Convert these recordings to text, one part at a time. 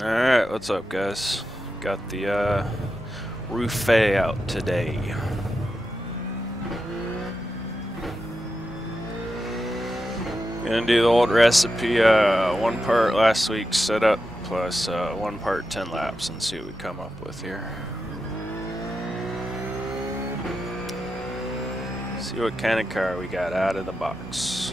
Alright, what's up guys? Got the Ruffet out today. Gonna do the old recipe, 1 part last week's setup plus 1 part 10 laps and see what we come up with here. See what kind of car we got out of the box.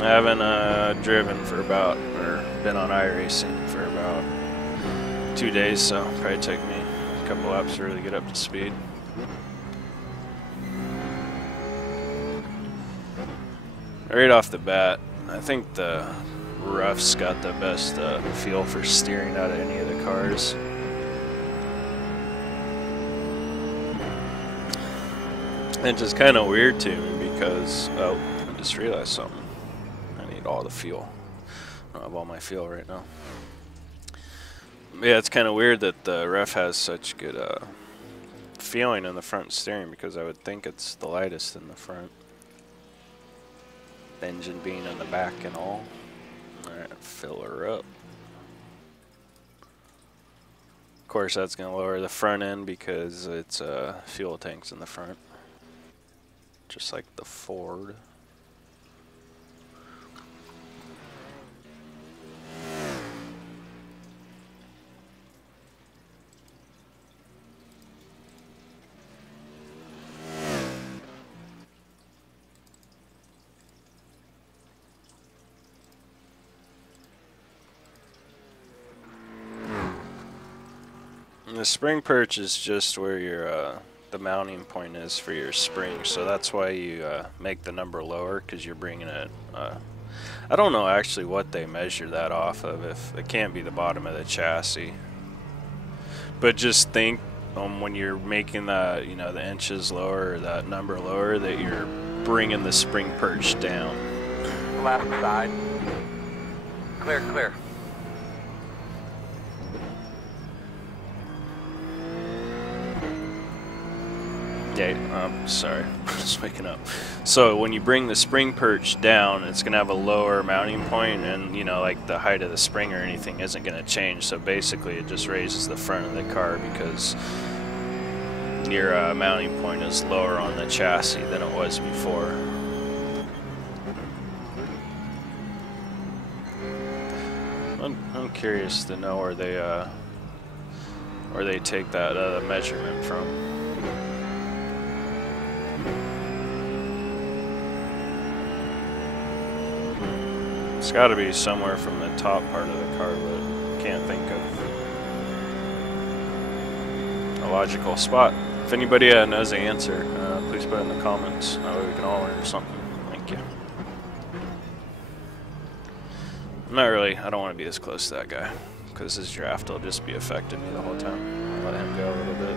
I haven't driven for about, or been on iRacing for about 2 days, so probably take me a couple laps to really get up to speed. Right off the bat, I think the Ruff's got the best feel for steering out of any of the cars. It's just kind of weird to me because, oh, I just realized something. All the fuel. I don't have all my fuel right now. Yeah, it's kind of weird that the Ruff has such good feeling in the front steering because I would think it's the lightest in the front. Engine being in the back and all. Alright, fill her up. Of course, that's going to lower the front end because it's fuel tanks in the front. Just like the Ford. The spring perch is just where your the mounting point is for your spring, so that's why you make the number lower, because you're bringing it. I don't know actually what they measure that off of. If it can't be the bottom of the chassis, but just think when you're making that, you know, the inches lower or that number lower, that you're bringing the spring perch down. Left side. Clear, clear. Yeah, sorry, just waking up. So when you bring the spring perch down, it's gonna have a lower mounting point, and you know, like the height of the spring or anything isn't gonna change. So basically, it just raises the front of the car because your mounting point is lower on the chassis than it was before. I'm curious to know where they take that measurement from. It's got to be somewhere from the top part of the car, but can't think of a logical spot. If anybody knows the answer, please put it in the comments. That way we can all learn something. Thank you. I don't want to be this close to that guy, because his draft will just be affecting me the whole time. I'll let him go a little bit.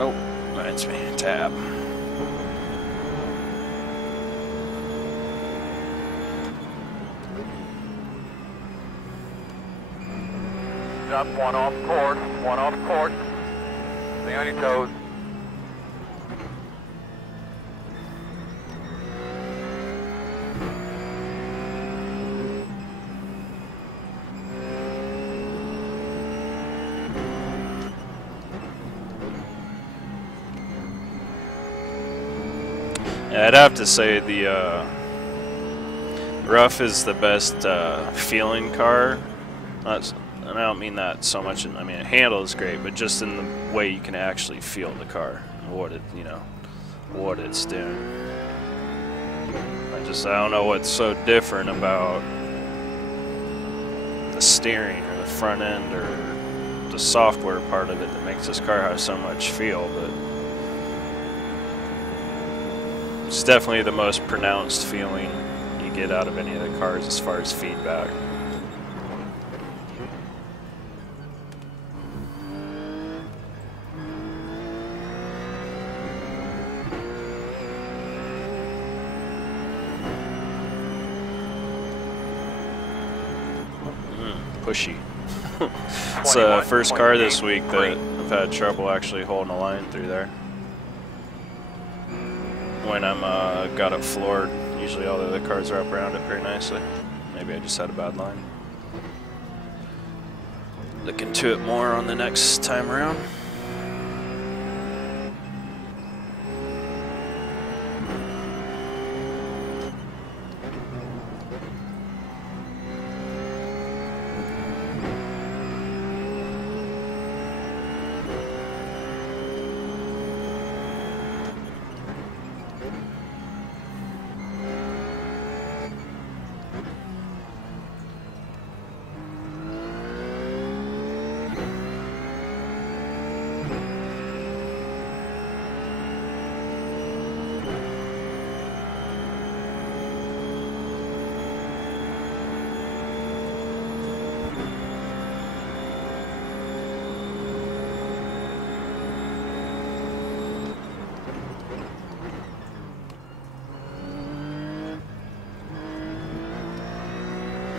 Oh, reminds me, tab. Up, one off course, one off course. Stay on your toes. Yeah, I'd have to say the Ruff is the best feeling car. And I don't mean that so much. I mean, it handles great, but just in the way you can actually feel the car, what it, you know, what it's doing. I don't know what's so different about the steering or the front end or the software part of it that makes this car have so much feel, but it's definitely the most pronounced feeling you get out of any of the cars as far as feedback. Pushy. It's the first car this week that I've had trouble actually holding a line through there. When I'm got it floored, usually all the other cars wrap around it pretty nicely. Maybe I just had a bad line. Look into it more on the next time around.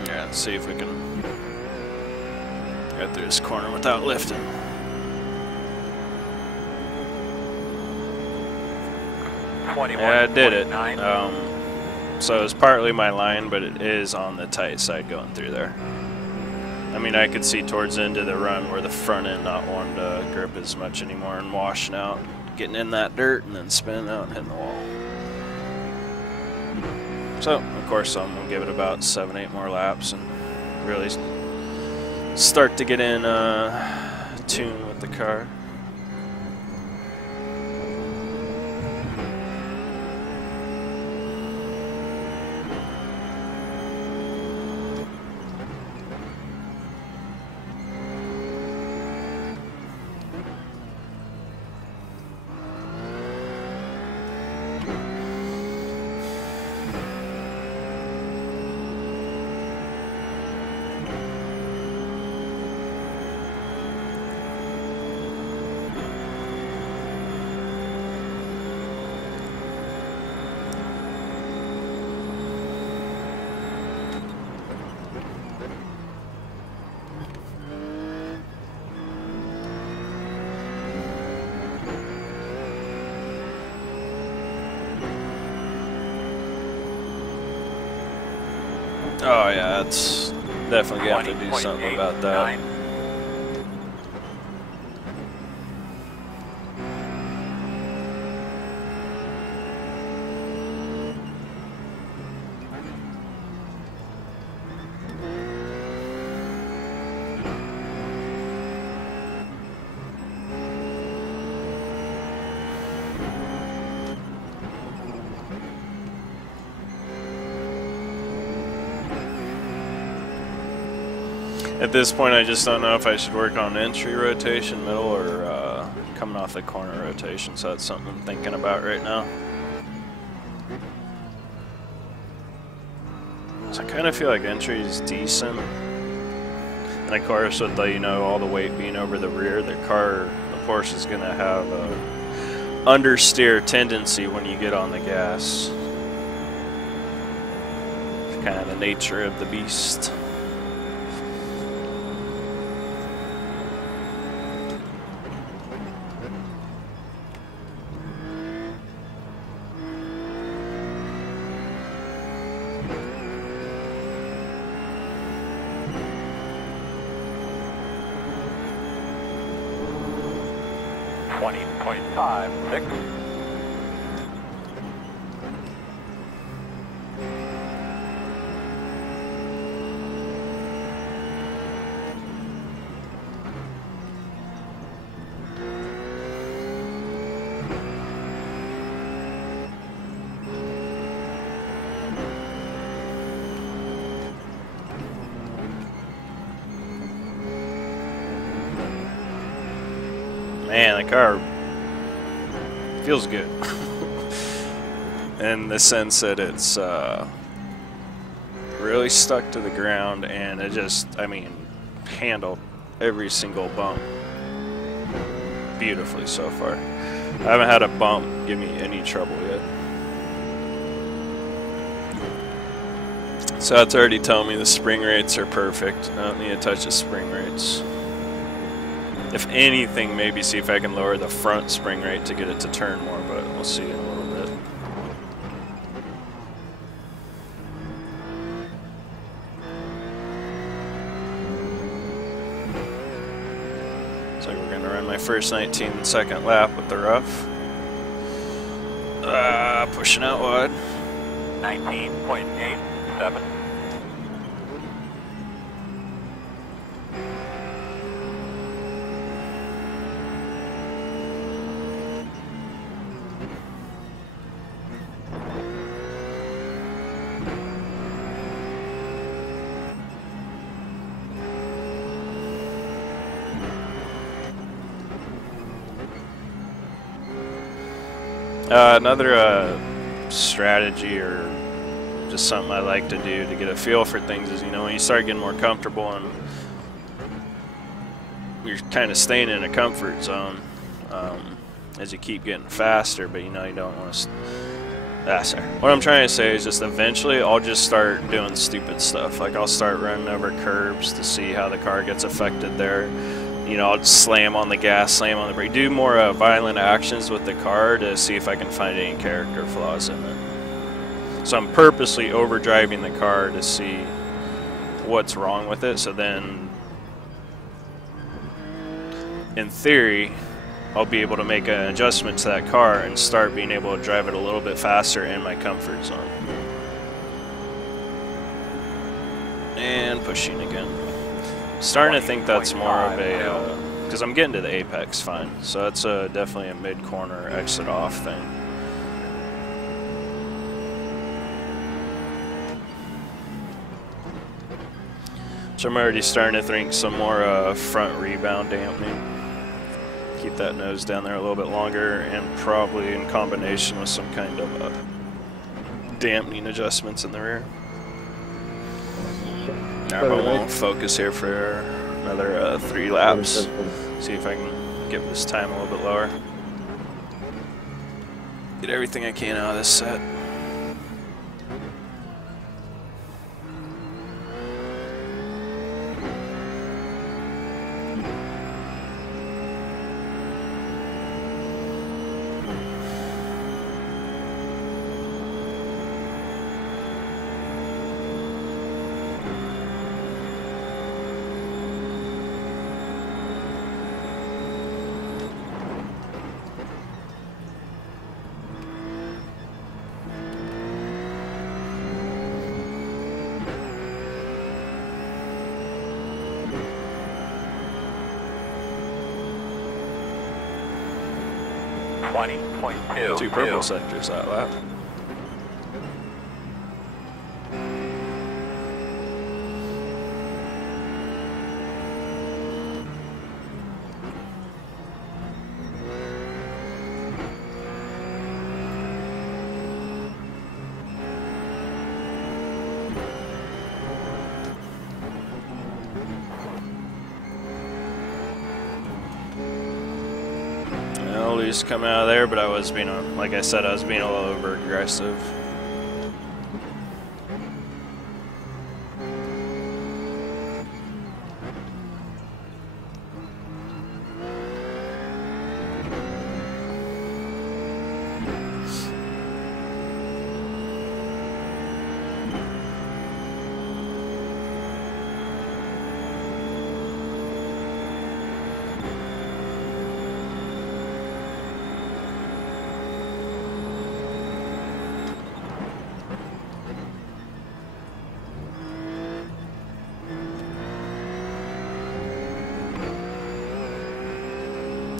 Let's see if we can get through this corner without lifting. Yeah, I did it. So it's partly my line, but it is on the tight side going through there. I mean, I could see towards the end of the run where the front end not wanting to grip as much anymore and washing out, getting in that dirt and then spinning out and hitting the wall. So, of course, I'm going to give it about 7-8 more laps and really start to get in tune with the car. Oh yeah, that's definitely gonna have to do something about that. At this point, I just don't know if I should work on entry rotation, middle, or coming off the corner rotation, so that's something I'm thinking about right now. So I kind of feel like entry is decent. And of course, with the, all the weight being over the rear, the Porsche is going to have a understeer tendency when you get on the gas. It's kind of the nature of the beast. Man, the car feels good in the sense that it's really stuck to the ground, and it just, handled every single bump beautifully so far. I haven't had a bump give me any trouble yet. So that's already telling me the spring rates are perfect. I don't need to touch the spring rates. If anything, maybe see if I can lower the front spring rate to get it to turn more, but we'll see in a little bit. So we're gonna run my first 19-second lap with the rough. Pushing out wide. 19.87. Another strategy or just something I like to do to get a feel for things is, you know, when you start getting more comfortable and you're kind of staying in a comfort zone as you keep getting faster, but you know you don't want to. Sorry. What I'm trying to say is just eventually I'll just start doing stupid stuff. Like I'll start running over curbs to see how the car gets affected there. You know, I'll just slam on the gas, slam on the brake, do more violent actions with the car to see if I can find any character flaws in it. So I'm purposely overdriving the car to see what's wrong with it. So then, in theory, I'll be able to make an adjustment to that car and start being able to drive it a little bit faster in my comfort zone. And pushing again. Starting to think that's more of a, because I'm getting to the apex fine, so that's definitely a mid-corner exit off thing. So I'm already starting to think some more front rebound dampening. Keep that nose down there a little bit longer, and probably in combination with some kind of dampening adjustments in the rear. I won't focus here for another 3 laps. See if I can get this time a little bit lower. Get everything I can out of this set. Two purple sectors that lap. Coming out of there, but I was being, like I said, I was being a little over aggressive.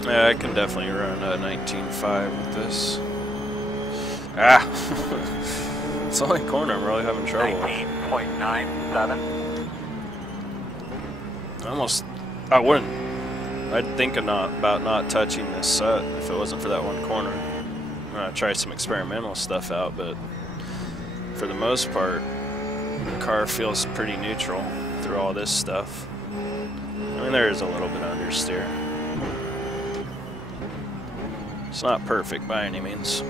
Yeah, I can definitely run a 19.5 with this. Ah! It's the only corner I'm really having trouble with. 19.97. I'd think about not touching this set if it wasn't for that one corner. I'm gonna try some experimental stuff out, but for the most part, the car feels pretty neutral through all this stuff. I mean, there is a little bit of understeer. It's not perfect by any means.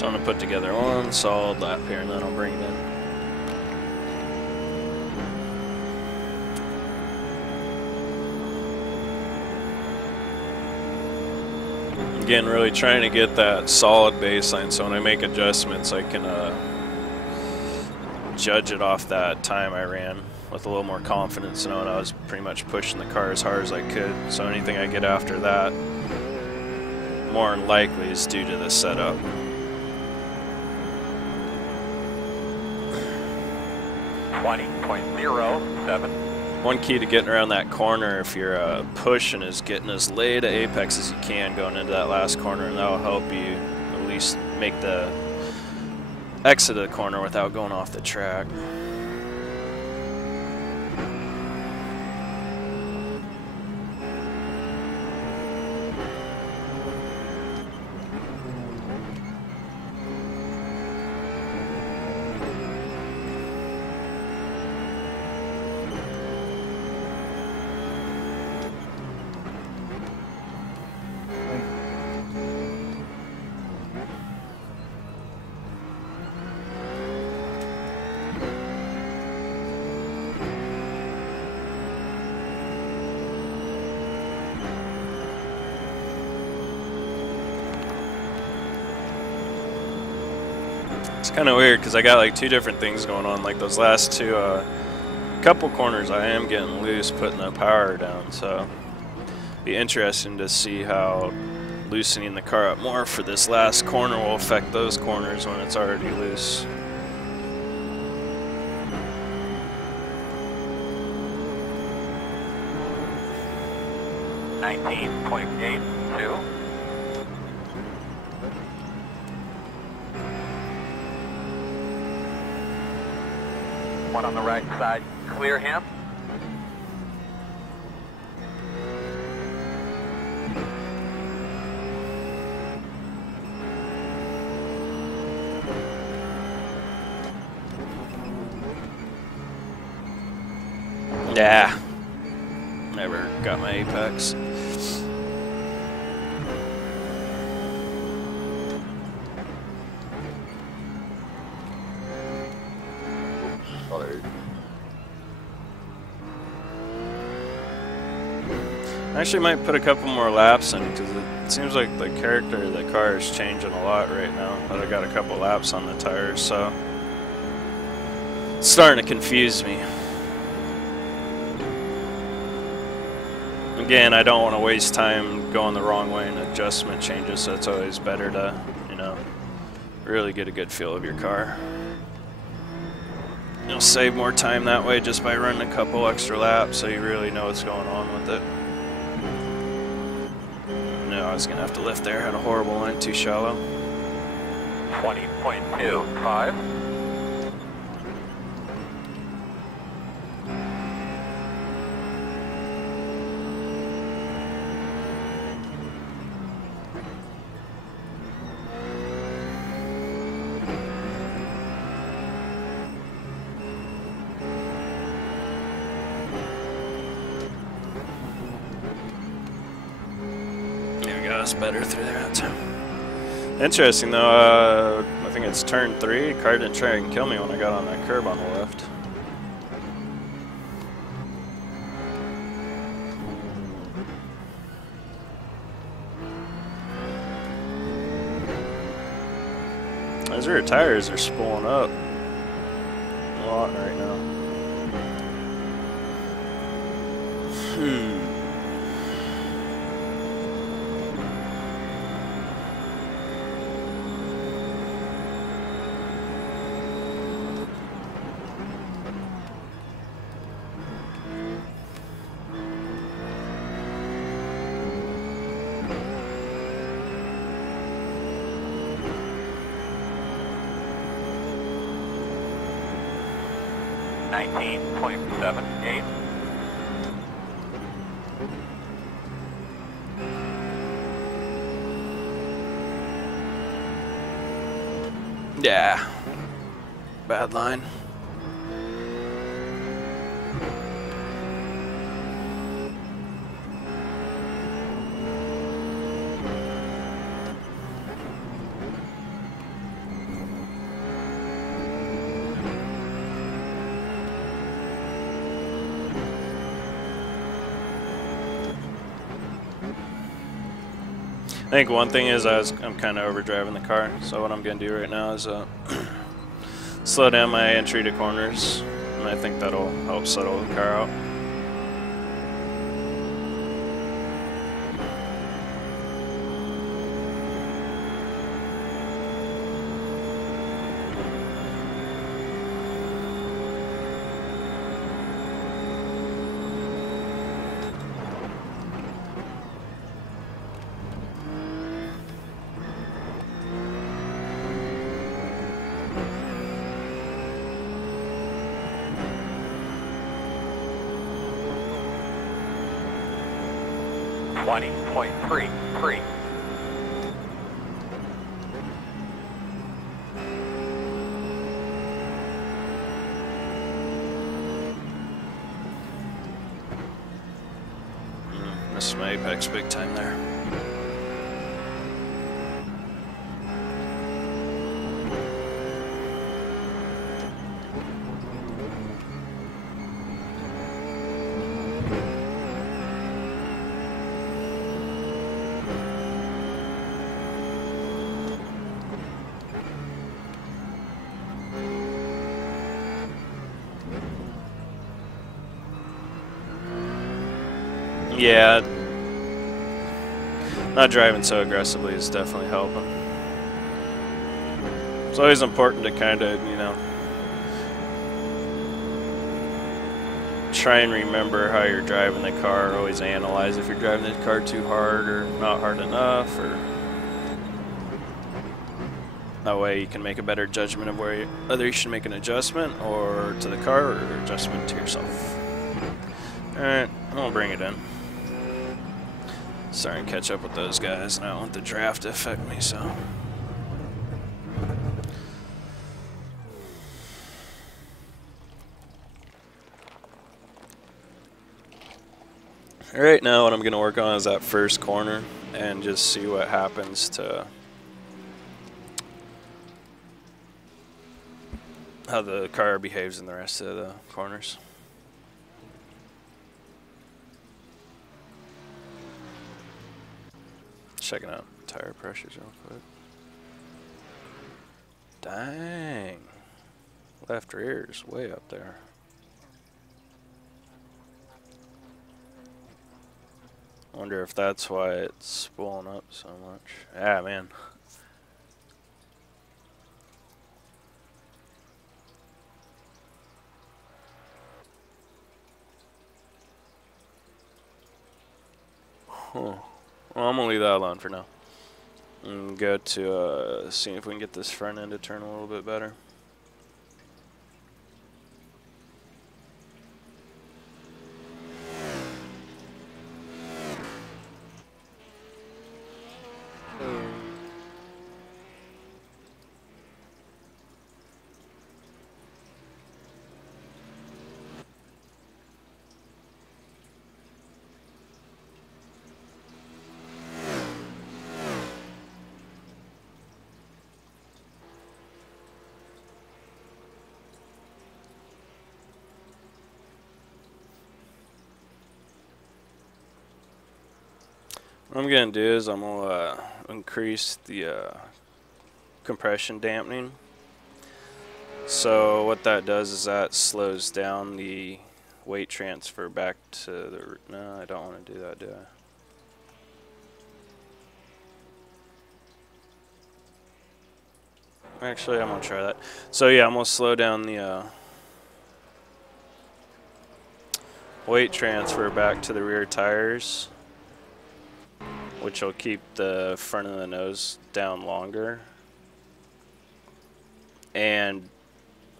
Just want to put together one solid lap here, and then I'll bring it in. Again, really trying to get that solid baseline, so when I make adjustments, I can judge it off that time I ran with a little more confidence, knowing I was pretty much pushing the car as hard as I could. So anything I get after that, more than likely, is due to the setup. .07. One key to getting around that corner, if you're pushing, is getting as late at apex as you can going into that last corner, and that will help you at least make the exit of the corner without going off the track. It's kind of weird because I got like two different things going on. Like those last two couple corners, I am getting loose, putting the power down. So be interesting to see how loosening the car up more for this last corner will affect those corners when it's already loose. .82. One on the right side, clear him. Yeah, never got my apex. I actually might put a couple more laps in because it seems like the character of the car is changing a lot right now. But I got a couple laps on the tires, so it's starting to confuse me. Again, I don't want to waste time going the wrong way in adjustment changes, so it's always better to, you know, really get a good feel of your car. You'll save more time that way just by running a couple extra laps so you really know what's going on with it. No, I was going to have to lift there. Had a horrible line, too shallow. 20.25. Us better through there that time. Interesting though, I think it's turn 3. Car didn't try and kill me when I got on that curb on the left. Those rear tires are spooling up a lot right now. .78. Yeah, bad line. I think one thing is I'm kind of overdriving the car, so what I'm going to do right now is slow down my entry to corners, and I think that'll help settle the car out. .3. Missed my apex big time there. Yeah, not driving so aggressively is definitely helping. It's always important to kind of, you know, try and remember how you're driving the car. Always analyze if you're driving the car too hard or not hard enough, or that way you can make a better judgment of whether you should make an adjustment or to the car or adjustment to yourself. Alright, I'll bring it in. Starting to catch up with those guys, and I don't want the draft to affect me, so. Alright, now what I'm going to work on is that first corner and just see what happens to how the car behaves in the rest of the corners. Checking out tire pressures real quick. Dang. Left rear is way up there. Wonder if that's why it's spooling up so much. Ah, man. Huh. Well, I'm gonna leave that alone for now. And go to see if we can get this front end to turn a little bit better. What I'm going to do is I'm going to increase the compression dampening. So what that does is that slows down the weight transfer back to the... No, I don't want to do that, do I? Actually, I'm going to try that. So yeah, I'm going to slow down the weight transfer back to the rear tires, which will keep the front of the nose down longer. And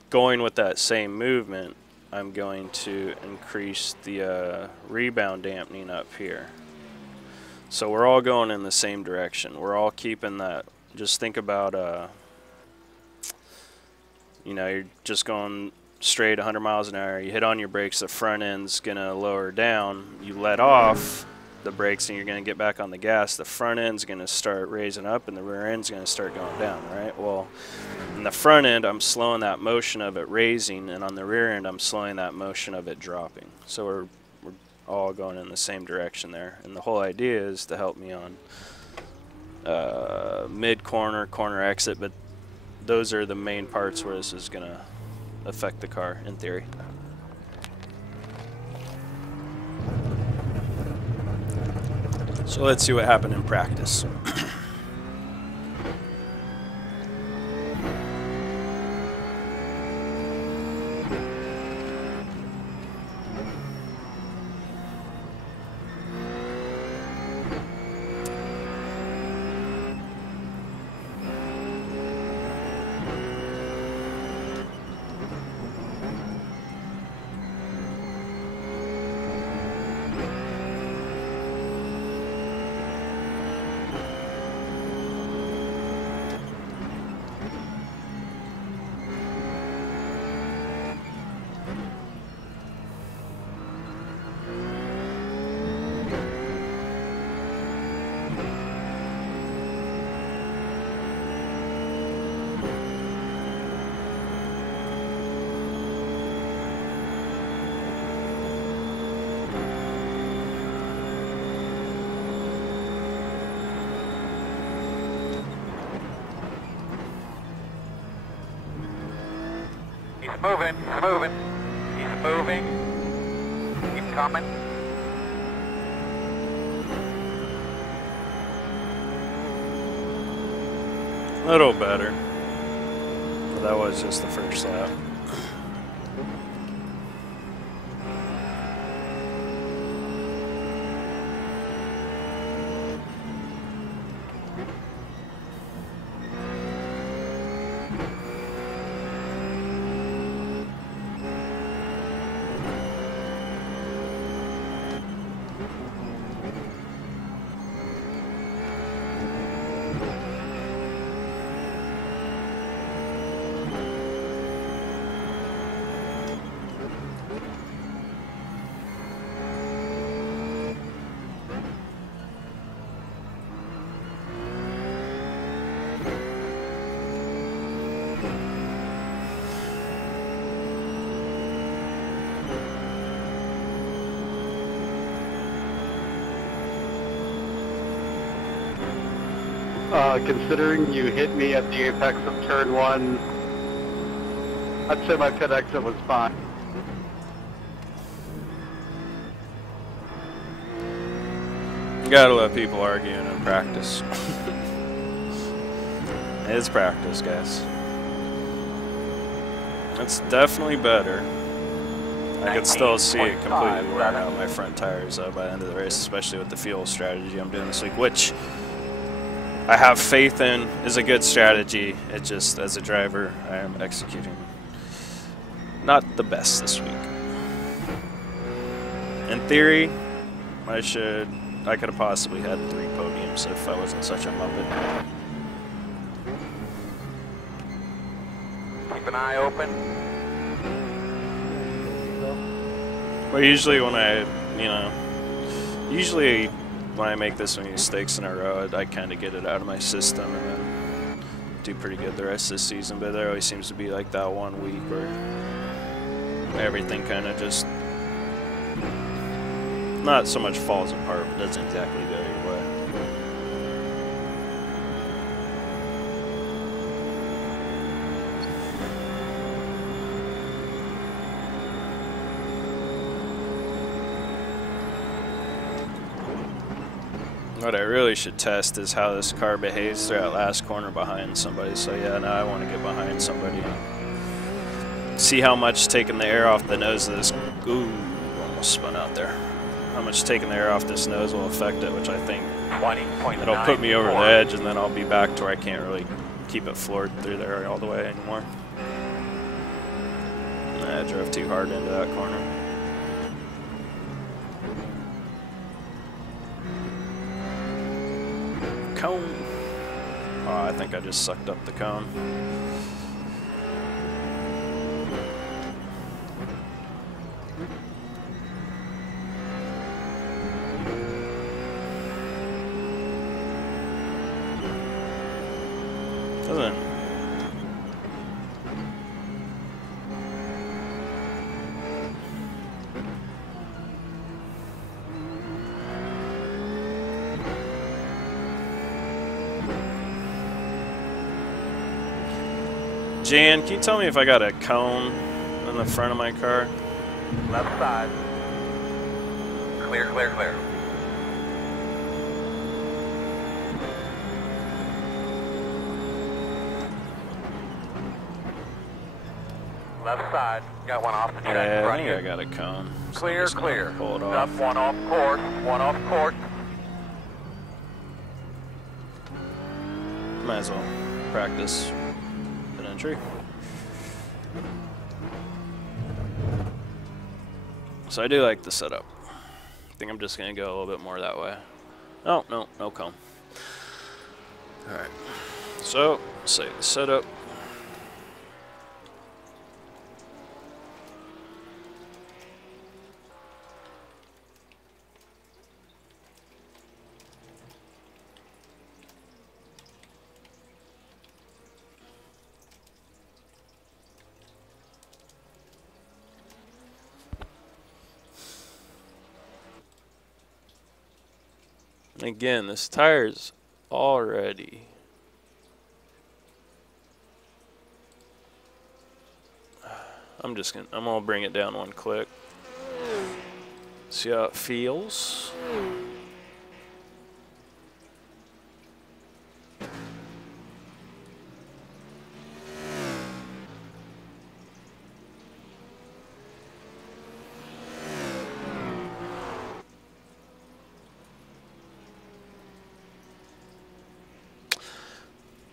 going with that same movement, I'm going to increase the rebound dampening up here. So we're all going in the same direction. We're all keeping that. Just think about, you know, you're just going straight 100 miles an hour. You hit on your brakes, the front end's going to lower down. You let off the brakes and you're going to get back on the gas. The front end's going to start raising up and the rear end's going to start going down, right? Well, in the front end, I'm slowing that motion of it raising, and on the rear end, I'm slowing that motion of it dropping. So we're all going in the same direction there. And the whole idea is to help me on mid corner, corner exit, but those are the main parts where this is gonna affect the car in theory. So let's see what happened in practice. Moving, he's moving, he's moving. Keep coming. A little better, but that was just the first lap. Considering you hit me at the apex of turn 1, I'd say my pit exit was fine. You gotta let people arguing in practice. It's practice, guys. It's definitely better. I could still see it completely wearing out my front tires by the end of the race, especially with the fuel strategy I'm doing this week, which I have faith in is a good strategy. It just, as a driver, I am executing not the best this week. In theory, I could have possibly had 3 podiums if I wasn't such a muppet. Keep an eye open. Well, usually when when I make this many mistakes in a row, I kind of get it out of my system and then do pretty good the rest of the season. But there always seems to be like that one week where everything kind of just not so much falls apart, but doesn't exactly go your way. What I really should test is how this car behaves through that last corner behind somebody. So yeah, now I want to get behind somebody and see how much taking the air off the nose of this, ooh, almost spun out there. How much taking the air off this nose will affect it, which I think it'll put me over the edge, and then I'll be back to where I can't really keep it floored through there all the way anymore. I drove too hard into that corner. Cone. Oh, I think I just sucked up the cone. Doesn't. Jan, can you tell me if I got a cone in the front of my car? Left side. Clear, clear, clear. Left side. Got one off the track in Yeah, I front of think I you. got a cone. So I'm Clear, just gonna clear. Pull it Up, off. one off course. One off course. Might as well practice an entry. So I do like the setup. I think I'm just gonna go a little bit more that way. Oh, no, no cone. Alright. So, say the setup. Again, this tire's already I'm gonna bring it down one click. See how it feels.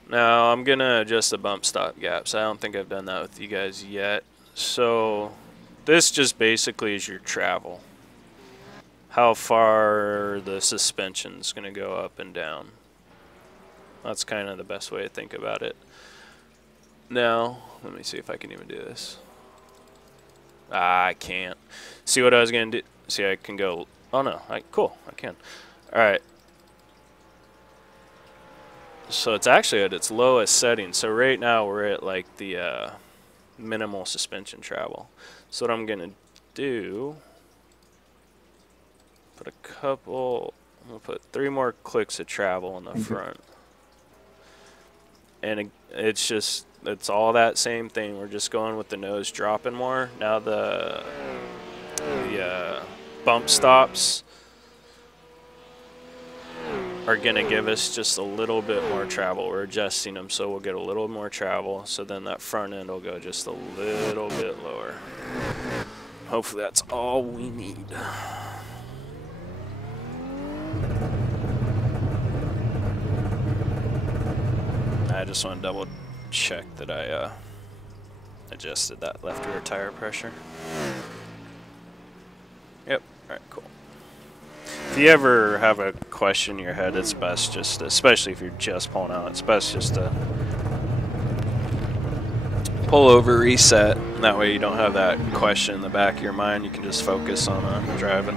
Now I'm gonna adjust the bump stop gaps. I don't think I've done that with you guys yet. So this just basically is your travel. How far the suspension's gonna go up and down. That's kind of the best way to think about it. Now, let me see if I can even do this. I can't. See what I was gonna do? See, I can go. Oh no, cool, I can. Alright. So it's actually at its lowest setting. So right now we're at like the minimal suspension travel. So what I'm gonna do, put I'm gonna put 3 more clicks of travel in the front. And it's all that same thing. We're just going with the nose dropping more. Now the bump stops are gonna give us just a little bit more travel. We're adjusting them so we'll get a little more travel, so then that front end will go just a little bit lower. Hopefully that's all we need. I just want to double check that I adjusted that left rear tire pressure. Yep, alright, cool. If you ever have a question in your head, it's best just, especially if you're just pulling out, it's best just to pull over, reset, and that way you don't have that question in the back of your mind. You can just focus on driving.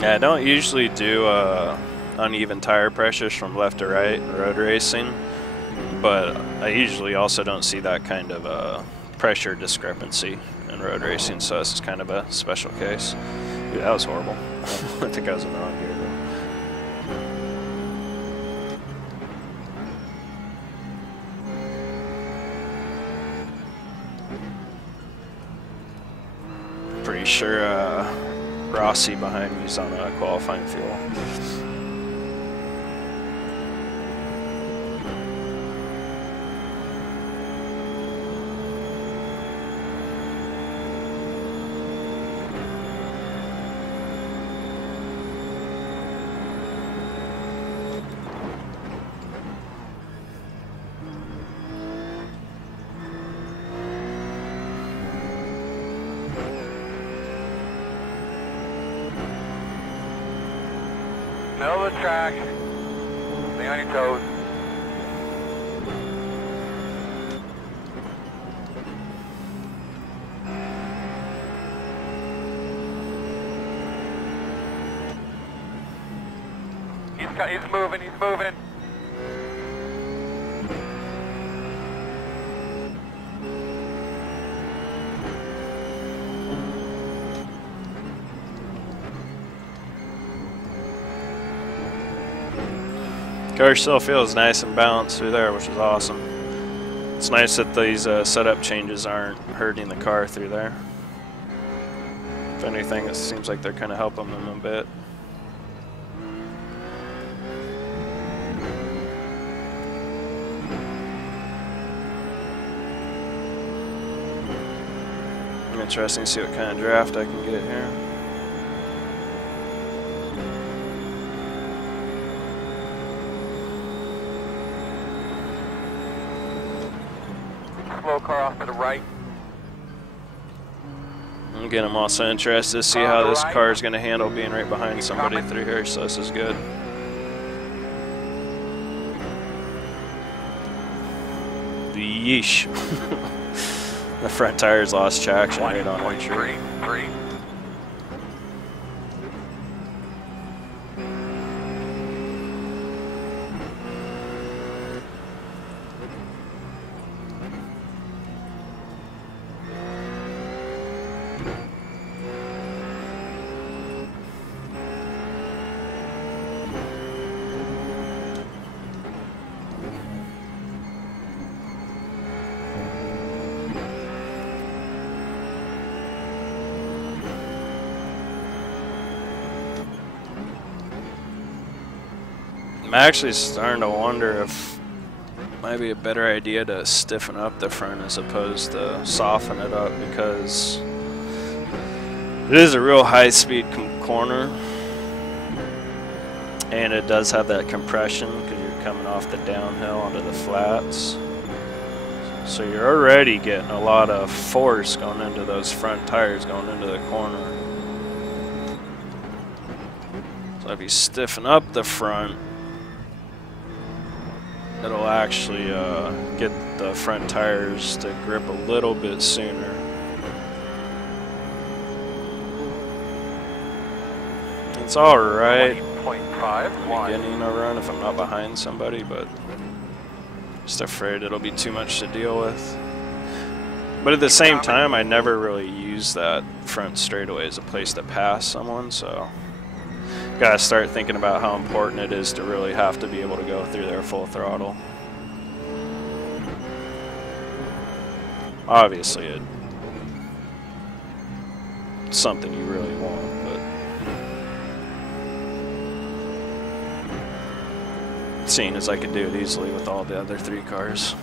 Yeah, I don't usually do uneven tire pressures from left to right in road racing, but I usually also don't see that kind of pressure discrepancy in road racing, so this is kind of a special case. Dude, that was horrible. I think I was in the wrong gear. Pretty sure Rossi behind me is on qualifying fuel. Middle of the track. Stay on your toes. He's moving, he's moving. Car still feels nice and balanced through there, which is awesome. It's nice that these setup changes aren't hurting the car through there. If anything, it seems like they're kind of helping them a bit. Interesting to see what kind of draft I can get here. Slow car off to the right. Again, I'm also interested to see how this car is going to handle being right behind somebody through here, so this is good. Yeesh. The front tires lost traction right on entry. 3. I'm actually starting to wonder if it might be a better idea to stiffen up the front as opposed to soften it up, because it is a real high-speed corner, and it does have that compression because you're coming off the downhill onto the flats. So you're already getting a lot of force going into those front tires going into the corner. So if you stiffen up the front, it'll actually get the front tires to grip a little bit sooner. It's alright. 20.5. Beginning a run if I'm not behind somebody, but just afraid it'll be too much to deal with. But at the same time, I never really use that front straightaway as a place to pass someone, so gotta start thinking about how important it is to really have to be able to go through there full throttle. Obviously, it's something you really want, but seeing as I could do it easily with all the other 3 cars.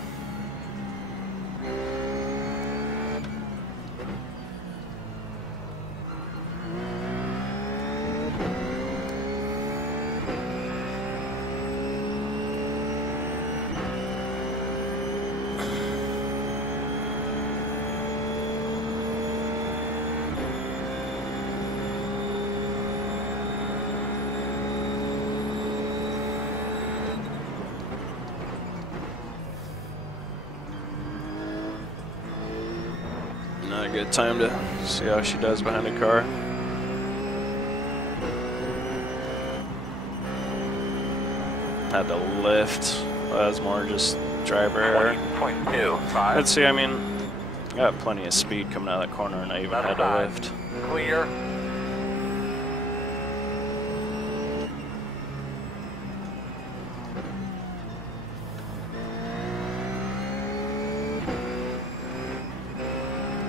Not a good time to see how she does behind the car. Had to lift. That was more just driver error. 20.25. Let's see, I mean, I got plenty of speed coming out of that corner and I even had to lift. Clear.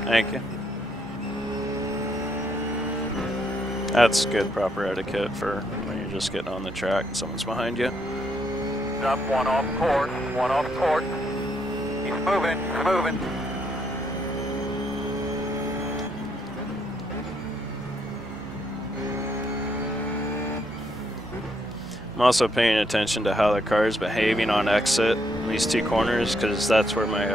Thank you. That's good proper etiquette for when you're just getting on the track and someone's behind you. Up, 1 off course, 1 off course. He's moving, he's moving. I'm also paying attention to how the car is behaving on exit in these 2 corners, because that's where my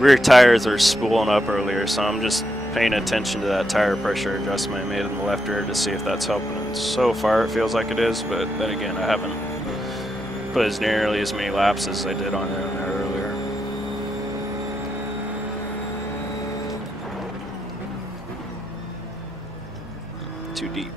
rear tires are spooling up earlier, so I'm just paying attention to that tire pressure adjustment I made in the left rear to see if that's helping. And so far it feels like it is, but then again, I haven't put as nearly as many laps as I did on there earlier. Too deep.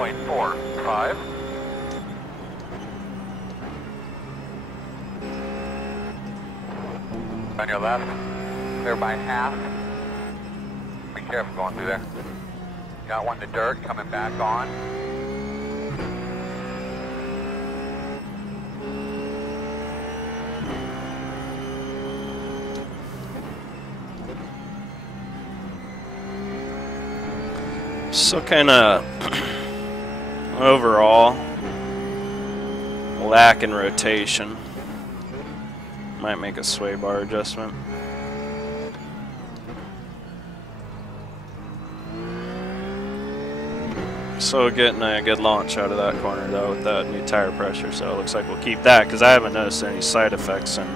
.45. On your left, clear by half. Be careful going through there. Got one to dirt, coming back on. So kind of overall lack in rotation. Might make a sway bar adjustment. So getting a good launch out of that corner though with that new tire pressure, so it looks like we'll keep that because I haven't noticed any side effects, and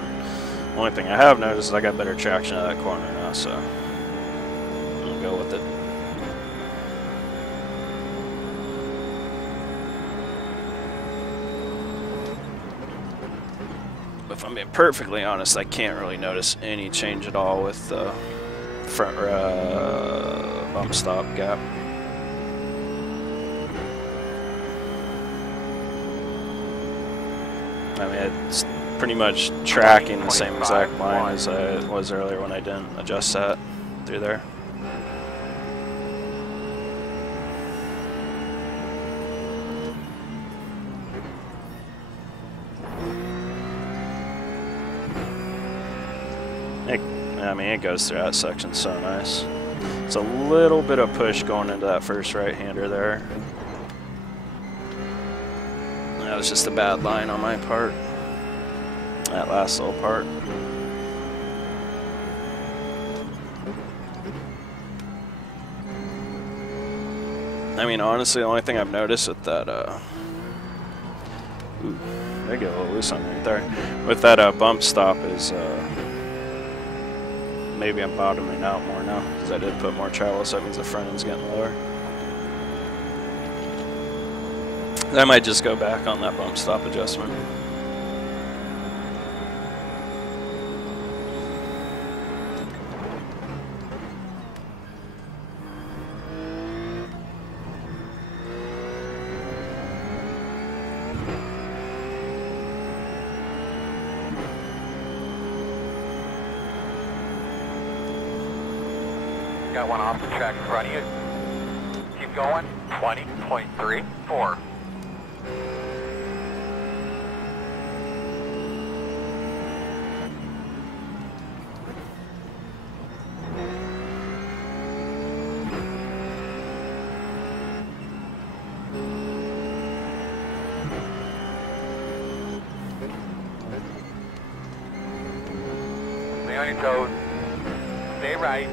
the only thing I have noticed is I got better traction out of that corner now, so we'll go with it. If I'm being perfectly honest, I can't really notice any change at all with the front bump stop gap. I mean, it's pretty much tracking the same exact line as I was earlier when I didn't adjust that through there. I mean, it goes through that section so nice. It's a little bit of push going into that first right-hander there. That was just a bad line on my part. That last little part. I mean, honestly, the only thing I've noticed with that, ooh, they get a little loose on me right there. With that bump stop is, maybe I'm bottoming out more now because I did put more travel, so that means the front end's getting lower. I might just go back on that bump stop adjustment. Got one off the track in front of you. Keep going. 20.34. Stay on your toes. Stay right.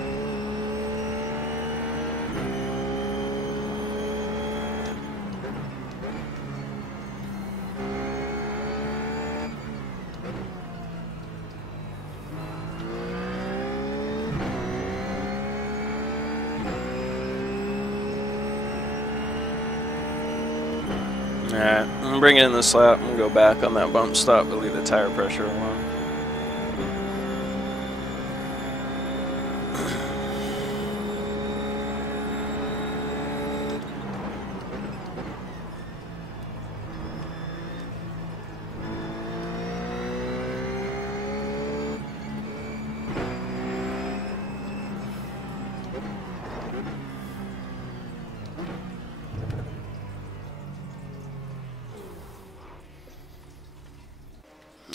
Alright, I'm gonna bring it in this lap and go back on that bump stop, but leave the tire pressure alone.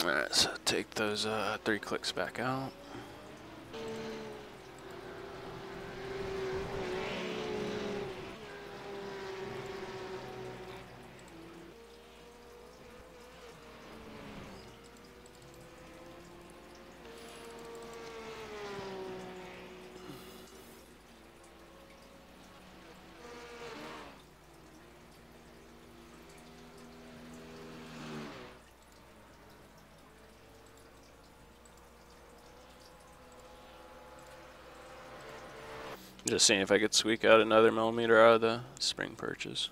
Alright, so take those 3 clicks back out. Just seeing if I could squeak out another millimeter out of the spring perches.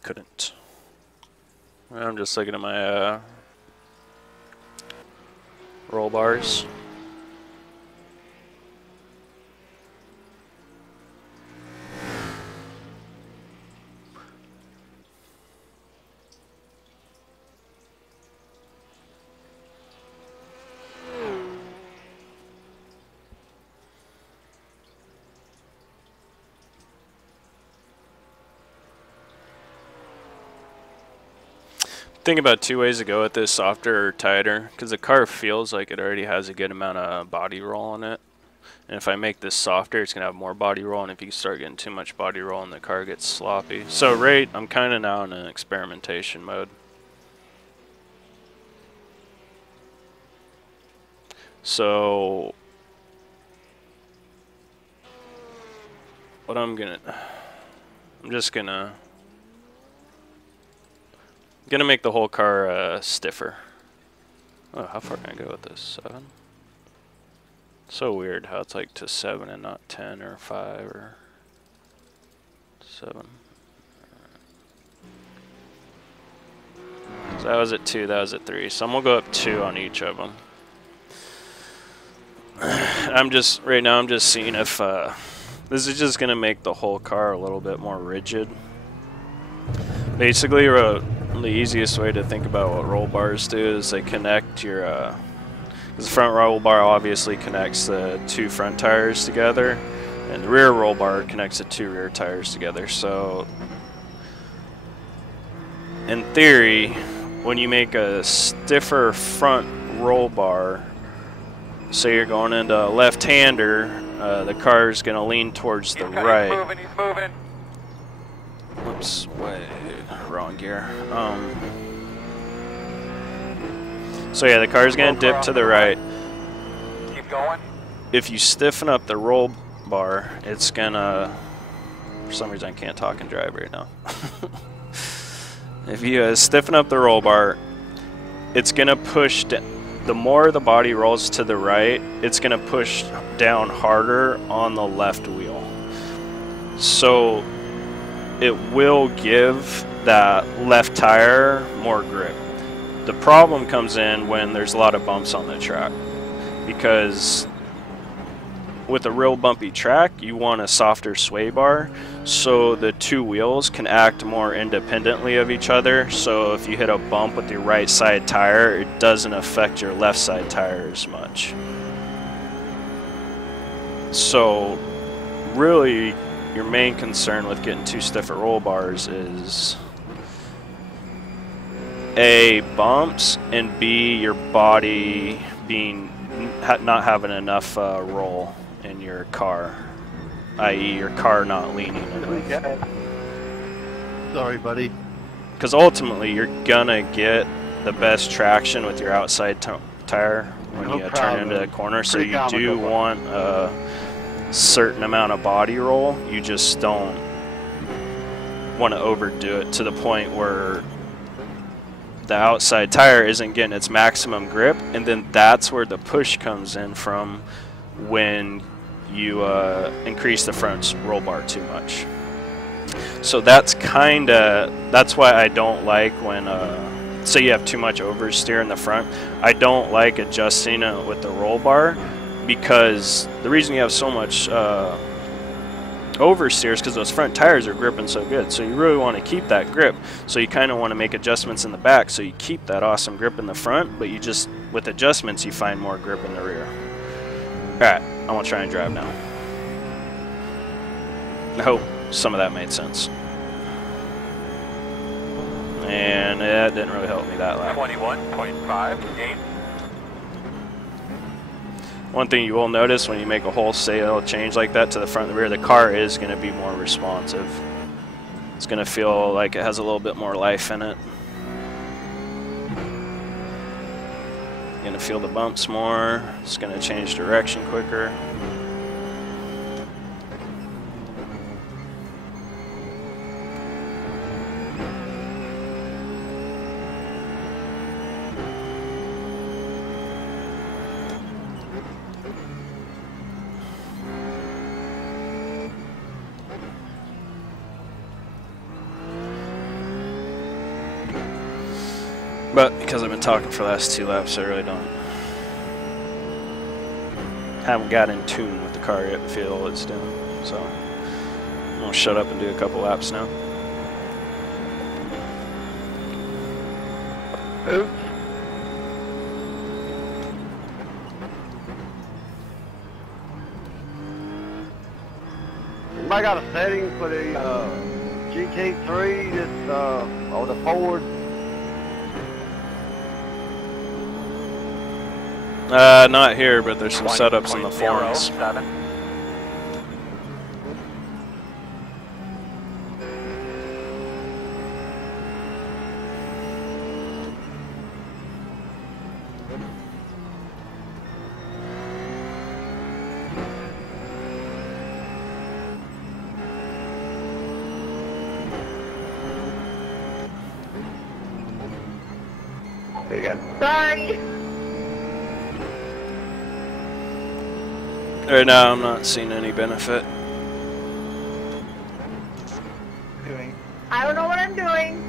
Couldn't. I'm just looking at my roll bars. Think about two ways to go with this, softer or tighter, because the car feels like it already has a good amount of body roll on it. And if I make this softer, it's going to have more body roll, and if you start getting too much body roll and the car gets sloppy. So I'm kind of now in an experimentation mode. So what I'm just gonna make the whole car stiffer. Oh, how far can I go with this? 7? So weird how it's like to 7 and not 10 or 5 or 7. So that was at 2, that was at 3. So I'm gonna go up 2 on each of them. Right now I'm just seeing if this is just gonna make the whole car a little bit more rigid. Basically, the easiest way to think about what roll bars do is they connect your the front roll bar obviously connects the 2 front tires together, and the rear roll bar connects the 2 rear tires together. So in theory, when you make a stiffer front roll bar, say you're going into a left-hander, the car is going to lean towards the right. He's moving. Whoops, way wrong gear. So yeah, the car is going to dip to the right. Keep going. If you stiffen up the roll bar, it's going to... For some reason I can't talk and drive right now. If you stiffen up the roll bar, it's going to push down. The more the body rolls to the right, it's going to push down harder on the left wheel. So it will give that left tire more grip. The problem comes in when there's a lot of bumps on the track, because with a real bumpy track, you want a softer sway bar so the 2 wheels can act more independently of each other. So if you hit a bump with your right side tire, it doesn't affect your left side tire as much. So really, your main concern with getting 2 stiffer roll bars is A, bumps, and B, your body not having enough roll in your car, i.e. your car not leaning enough. Sorry, buddy. Because ultimately you're gonna get the best traction with your outside tire when you turn into a corner, so you do want a certain amount of body roll. You just don't want to overdo it to the point where the outside tire isn't getting its maximum grip, and then that's where the push comes in from when you increase the front roll bar too much. So that's why I don't like when say you have too much oversteer in the front. I don't like adjusting it with the roll bar, because the reason you have so much oversteer is because those front tires are gripping so good. So you really want to keep that grip. So you kind of want to make adjustments in the back so you keep that awesome grip in the front, but you just, with adjustments, you find more grip in the rear. Alright, I want to try and drive now. I hope some of that made sense. And that didn't really help me that lap. 21.58. One thing you will notice when you make a wholesale change like that to the front and the rear, the car is going to be more responsive. It's going to feel like it has a little bit more life in it. You're going to feel the bumps more. It's going to change direction quicker. But because I've been talking for the last 2 laps, I really haven't got in tune with the car yet to feel what it's doing. So I'm gonna shut up and do a couple laps now. Oops. I got a setting for the GT3 that's or the Ford Not here, but there's some setups in the forums. 20.07. Sorry. Right now, I'm not seeing any benefit. I don't know what I'm doing.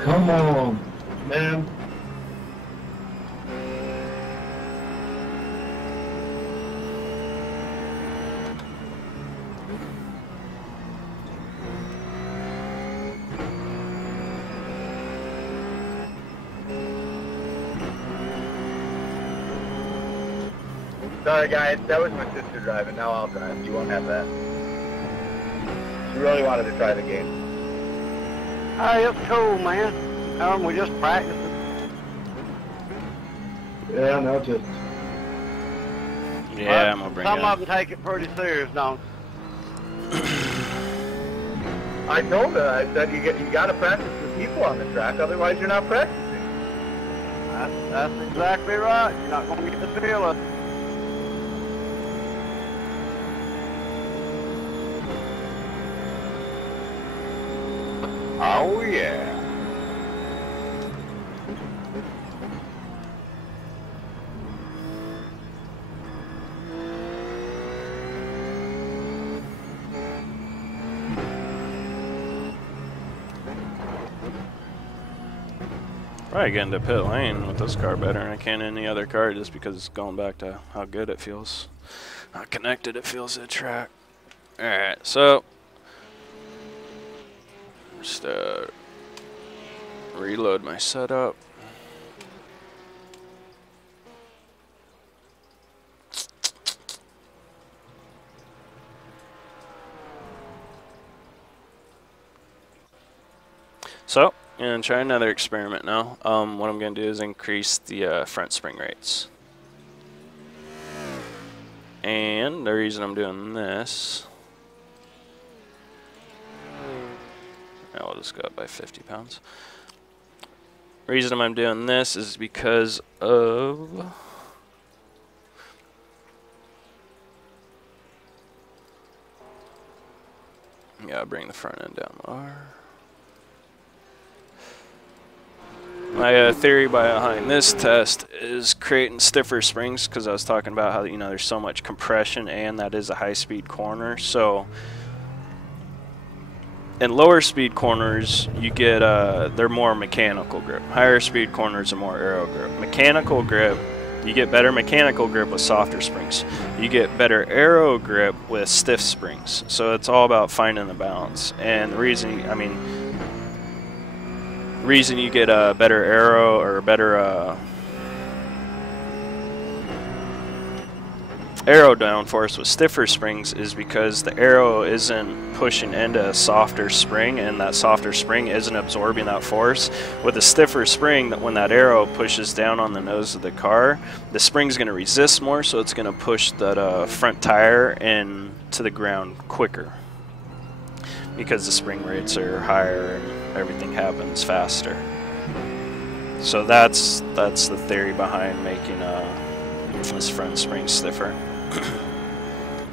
Come on, man. Sorry guys, that was my sister driving, now I'll drive. You won't have that. She really wanted to try the game. Hey, it's cool, man. We just practicing. Yeah, no, just. Yeah, I'm gonna bring Some it. of them take it pretty serious, don't I told her, I said you gotta practice with people on the track, otherwise you're not practicing. they? That's exactly right. You're not going to get the feel of it. Oh yeah. Probably get into pit lane with this car better than I can any other car, just because it's going back to how good it feels, how connected it feels to the track. Alright, so just reload my setup. So, and try another experiment now. What I'm going to do is increase the front spring rates. And the reason I'm doing this, I'll just go up by 50 pounds. The reason I'm doing this is because of yeah, bring the front end down lower. My theory behind this test is creating stiffer springs, because I was talking about how, you know, there's so much compression and that is a high-speed corner. So in lower speed corners, you get they're more mechanical grip. Higher speed corners are more aero grip. Mechanical grip, you get better mechanical grip with softer springs. You get better aero grip with stiff springs. So it's all about finding the balance. And the reason, I mean, reason you get a better aero or better aero downforce with stiffer springs is because the aero isn't pushing into a softer spring, and that softer spring isn't absorbing that force. With a stiffer spring, that when that aero pushes down on the nose of the car, the spring's going to resist more, so it's going to push that front tire into the ground quicker, because the spring rates are higher and everything happens faster. So that's the theory behind making this front spring stiffer.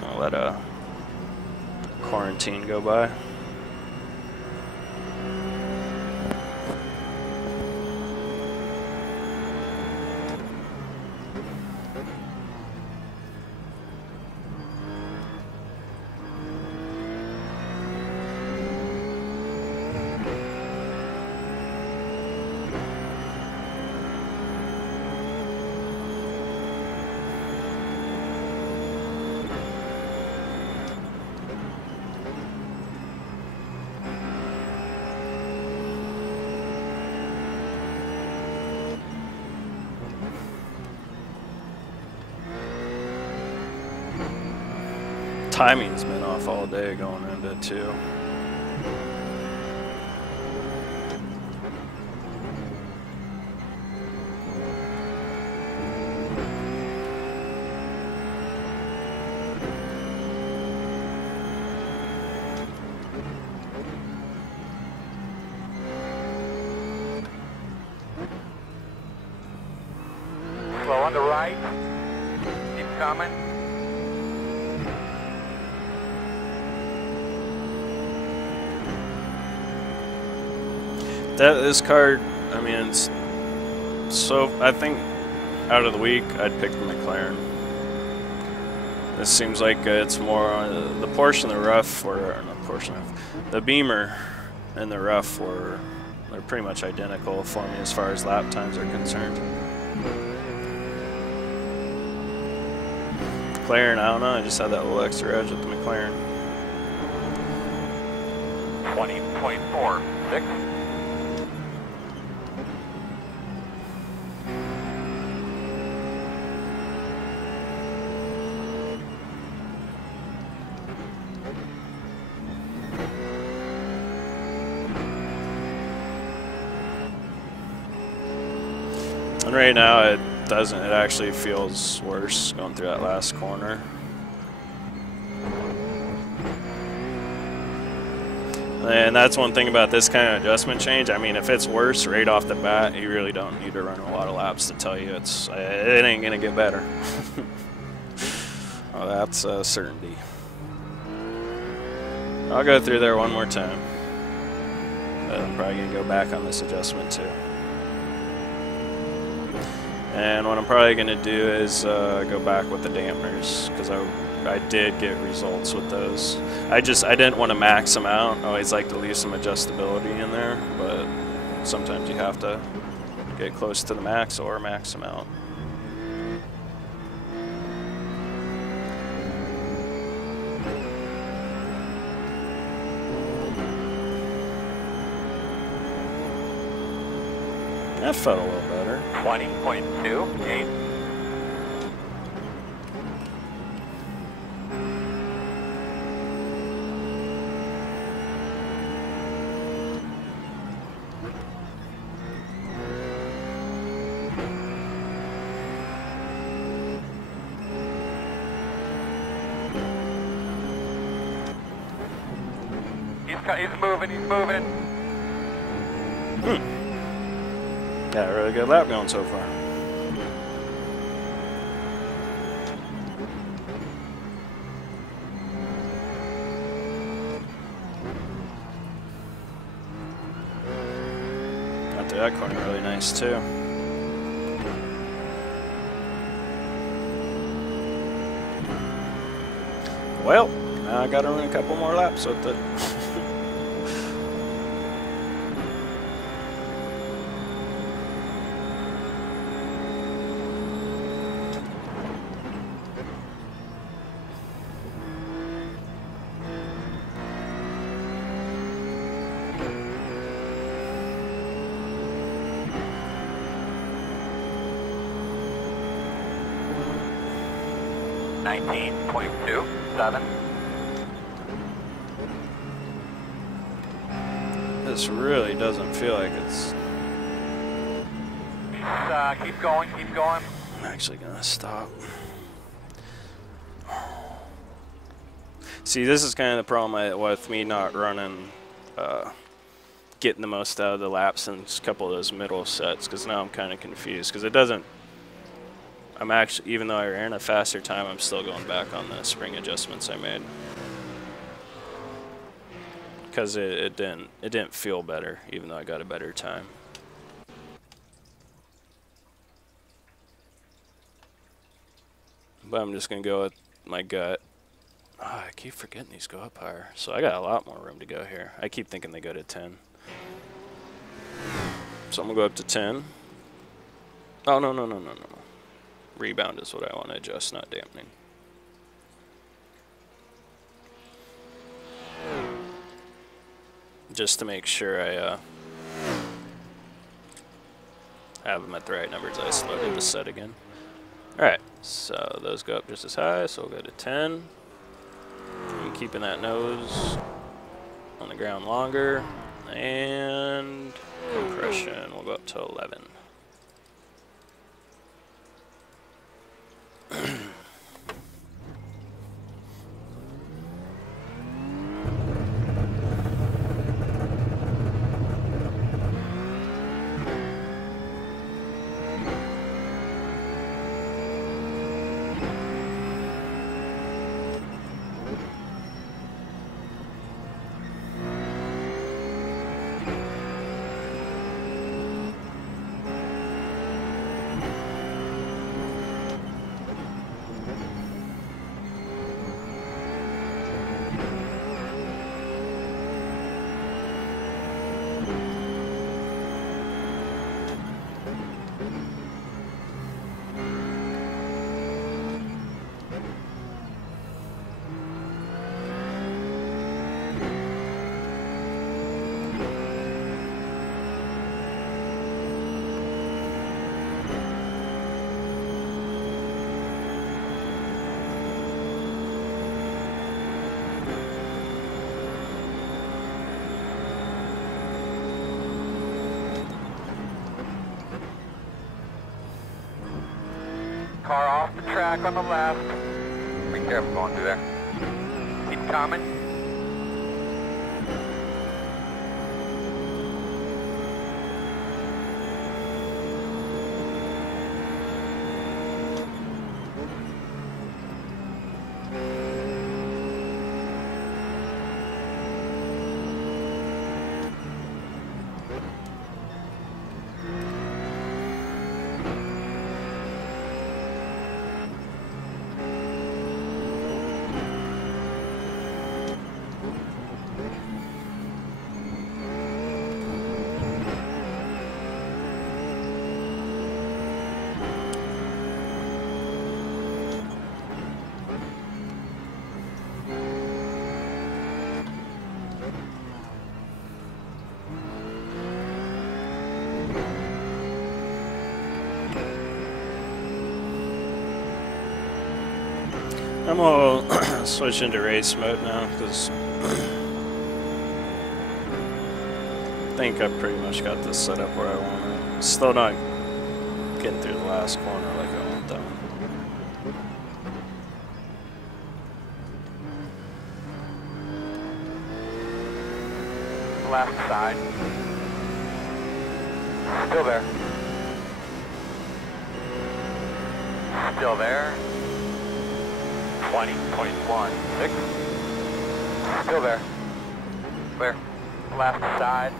I'll let quarantine go by. Timing's been off all day going into it too. Slow on the right. Keep coming. This card, I mean, it's so. I think out of the week, I'd pick the McLaren. This seems like it's more on the Porsche and the rough, or not Porsche, the Beamer and the rough they're pretty much identical for me as far as lap times are concerned. McLaren, I don't know. I just had that little extra edge with the McLaren. 20.46. And right now it doesn't. It actually feels worse going through that last corner. And that's one thing about this kind of adjustment change. I mean, if it's worse right off the bat, you really don't need to run a lot of laps to tell you it ain't gonna get better. Oh, that's a certainty. I'll go through there one more time. But I'm probably gonna go back on this adjustment too. And what I'm probably going to do is go back with the dampeners, because I did get results with those. I didn't want to max them out. I always like to leave some adjustability in there, but sometimes you have to get close to the max or max them out. That felt a little better. 20.28. He's moving. Got a really good lap going so far. Got to that corner really nice too. Well, now I gotta run a couple more laps with it. This really doesn't feel like it's... Keep going. I'm actually gonna stop. See, this is kind of the problem with me not running, getting the most out of the laps in a couple of those middle sets, because now I'm kind of confused, because it doesn't... I'm actually, even though I ran a faster time, I'm still going back on the spring adjustments I made. Because it didn't feel better, even though I got a better time. But I'm just going to go with my gut. Oh, I keep forgetting these go up higher. So I got a lot more room to go here. I keep thinking they go to 10. So I'm going to go up to 10. Oh, no. Rebound is what I want to adjust, not dampening. Just to make sure I have them at the right numbers. I just loaded the set again. Alright, so those go up just as high, so we'll go to 10. keeping that nose on the ground longer. And compression, we'll go up to 11. Car off the track on the left. Be careful going through there. Keep coming. I'm gonna switch into race mode now because I think I pretty much got this set up where I want it. Still not getting through the last corner like I want though. Left side. Still there. Still there. 20.16. Still there. Clear. Left side.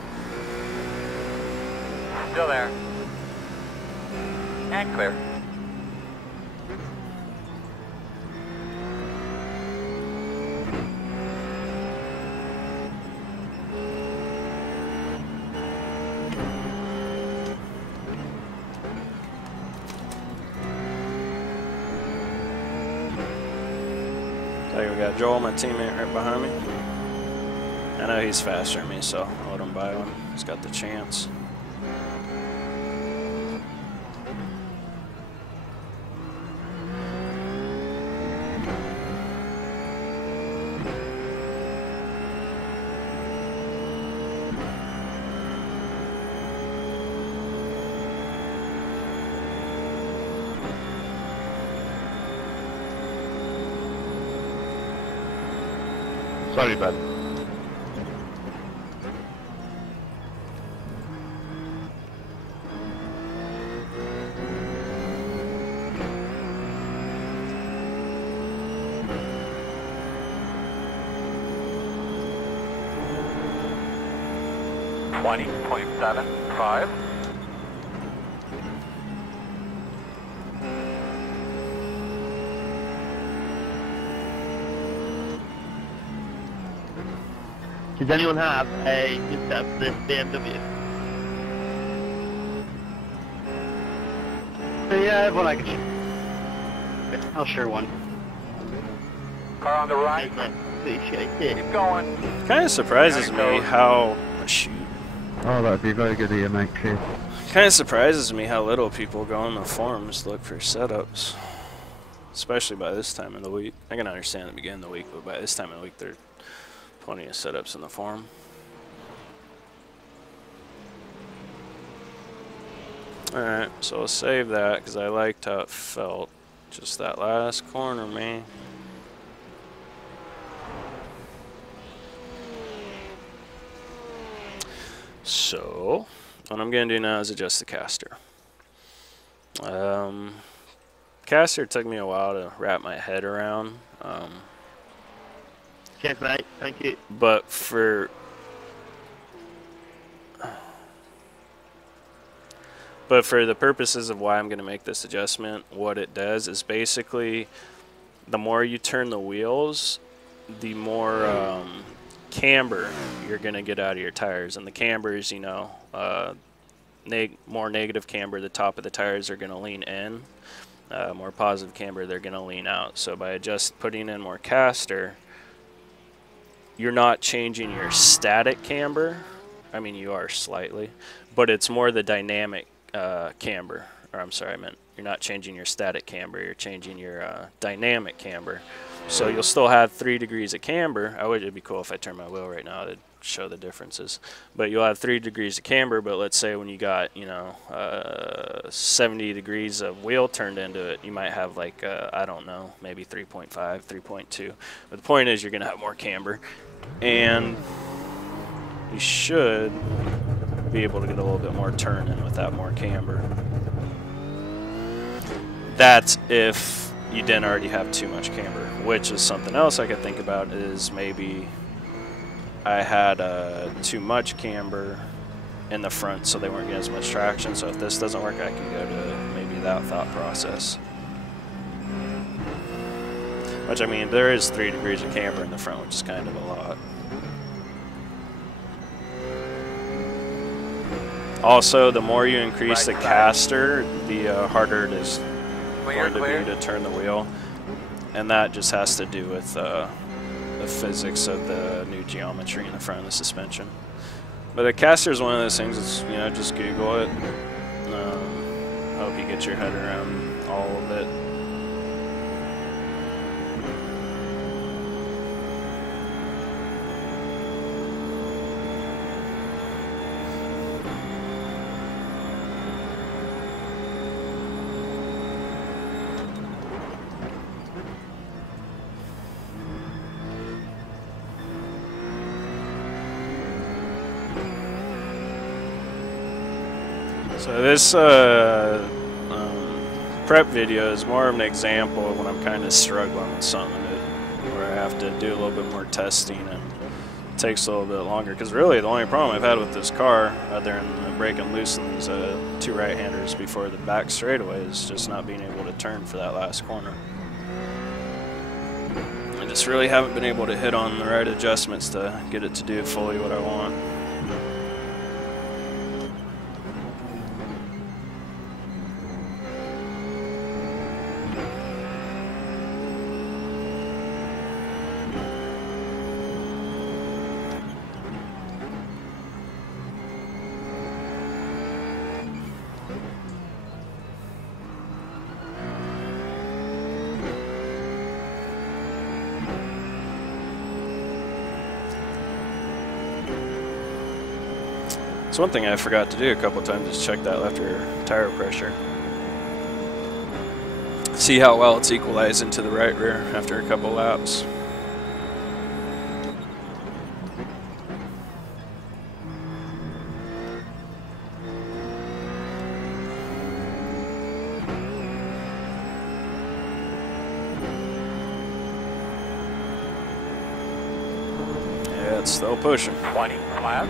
Still there. And clear. Okay, we got Joel, my teammate, right behind me. I know he's faster than me, so I'll let him by one. He's got the chance. Sorry, bud. .75. Does anyone have a good setup for this BMW? Yeah, I have one I can shoot. I'll share one. Car on the right. Appreciate it. Keep going. Kind of surprises me how shoot. Oh, that'd be very good of you, mate. Cheers. Kind of surprises me how little people go on the forums to look for setups. especially by this time of the week. I can understand the beginning of the week, but by this time of the week, there are plenty of setups in the forum. Alright, so I'll save that because I liked how it felt. Just that last corner, man. So, what I'm going to do now is adjust the caster. Caster took me a while to wrap my head around. Cheers, mate. Thank you. But for the purposes of why I'm going to make this adjustment, what it does is basically the more you turn the wheels, the more camber you're going to get out of your tires. And the camber is, you know, more negative camber, the top of the tires are going to lean in. More positive camber, they're going to lean out. So by just putting in more caster, you're not changing your static camber. I mean, you are slightly, but it's more the dynamic camber. Or I'm sorry, I meant you're not changing your static camber, you're changing your dynamic camber. So you'll still have 3 degrees of camber. It'd be cool if I turned my wheel right now to show the differences. But you'll have 3 degrees of camber, but let's say when you got, you know, 70 degrees of wheel turned into it, you might have like, I don't know, maybe 3.5, 3.2. But the point is you're going to have more camber. And you should be able to get a little bit more turn in with that more camber. That's if you didn't already have too much camber, which is something else I could think about is maybe I had too much camber in the front so they weren't getting as much traction. So if this doesn't work, I can go to maybe that thought process. Which, I mean, there is 3 degrees of camber in the front, which is kind of a lot. Also, the more you increase the caster, the harder it is going to be to turn the wheel. And that just has to do with the physics of the new geometry in the front of the suspension. But the caster is one of those things that's, you know, just Google it. I hope you get your head around all of it. So this prep video is more of an example of when I'm kind of struggling with something where I have to do a little bit more testing and it takes a little bit longer. Because really the only problem I've had with this car, other than breaking loose in these 2 right-handers before the back straightaway, is just not being able to turn for that last corner. I just really haven't been able to hit on the right adjustments to get it to do fully what I want. So one thing I forgot to do a couple times is check that left rear tire pressure. See how well it's equalized into the right rear after a couple laps. Yeah, it's still pushing. 20 flat.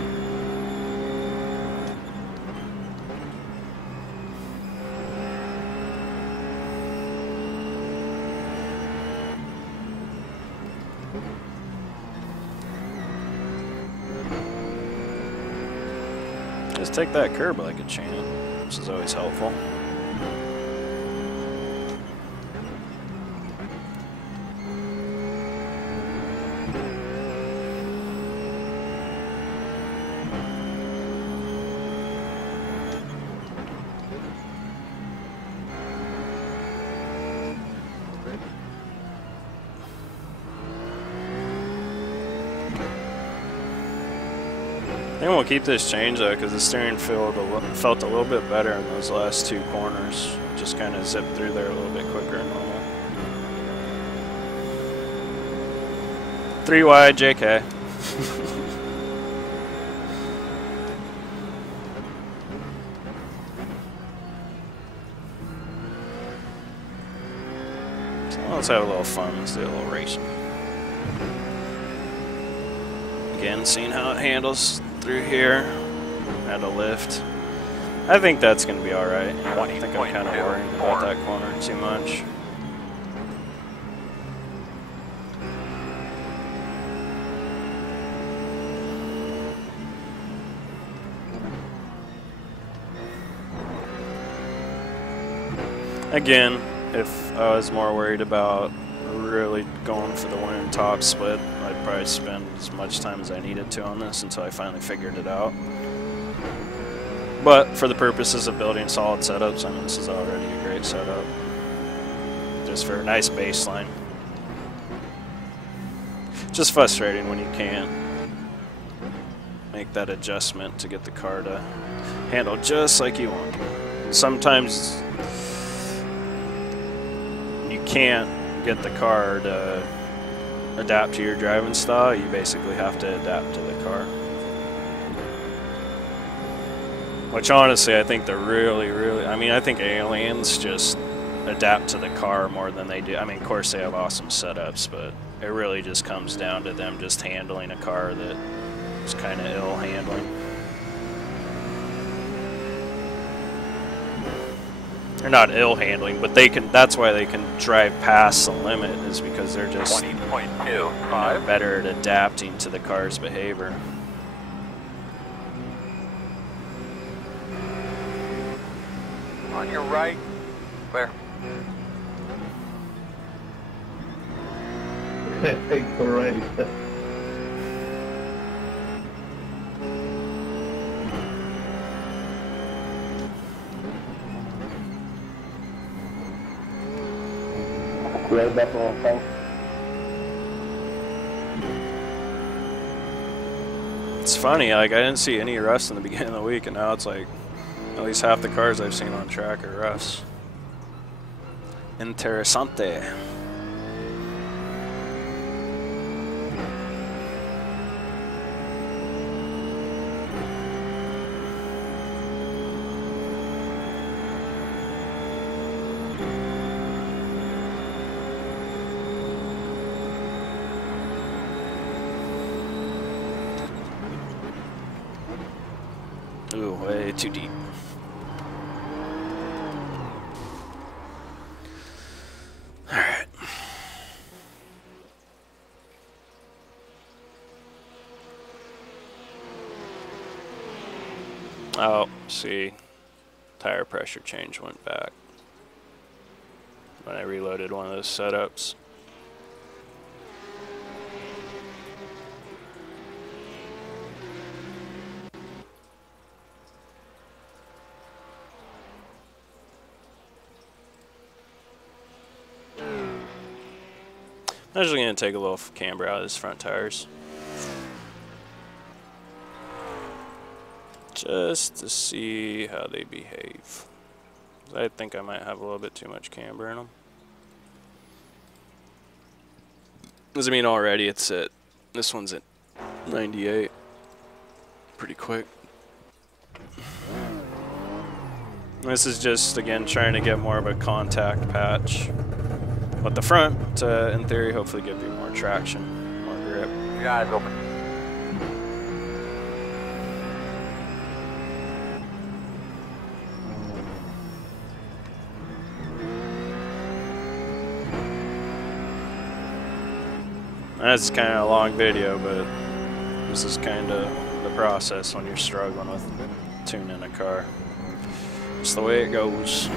Just take that curb like a champ, which is always helpful. I think we'll keep this change though, because the steering felt a little bit better in those last two corners. Just kind of zipped through there a little bit quicker than normal. 3 wide, JK. So let's have a little fun. Let's do a little racing. Again, seeing how it handles through here. Add a lift. I think that's going to be alright. I don't think I'm kind of worried about that corner too much. Again, if I was more worried about really going for the winning top split, I'd probably spend as much time as I needed to on this until I finally figured it out. But for the purposes of building solid setups, I mean, this is already a great setup. Just for a nice baseline. Just frustrating when you can't make that adjustment to get the car to handle just like you want. And sometimes you can't get the car to adapt to your driving style. You basically have to adapt to the car. Which honestly, I think they're really, I mean, I think aliens just adapt to the car more than they do. I mean, of course they have awesome setups, but it really just comes down to them just handling a car that is kind of ill handling. They're not ill handling, but they can. That's why they can drive past the limit, is because they're just 20.25. better at adapting to the car's behavior. On your right. Clear. Take the right. Right back on phone. It's funny, like I didn't see any rust in the beginning of the week, and now it's like at least half the cars I've seen on track are rust. Interessante. Ooh, way too deep. Alright. Oh, see. Tire pressure change went back when I reloaded one of those setups. I'm actually going to take a little camber out of his front tires. Just to see how they behave. I think I might have a little bit too much camber in them. Does it mean already it's at, this one's at 98. Pretty quick. This is just, again, trying to get more of a contact patch. But the front, in theory, hopefully give you more traction, more grip. Your eyes open. That's kind of a long video, but this is kind of the process when you're struggling with tuning a car. It's the way it goes.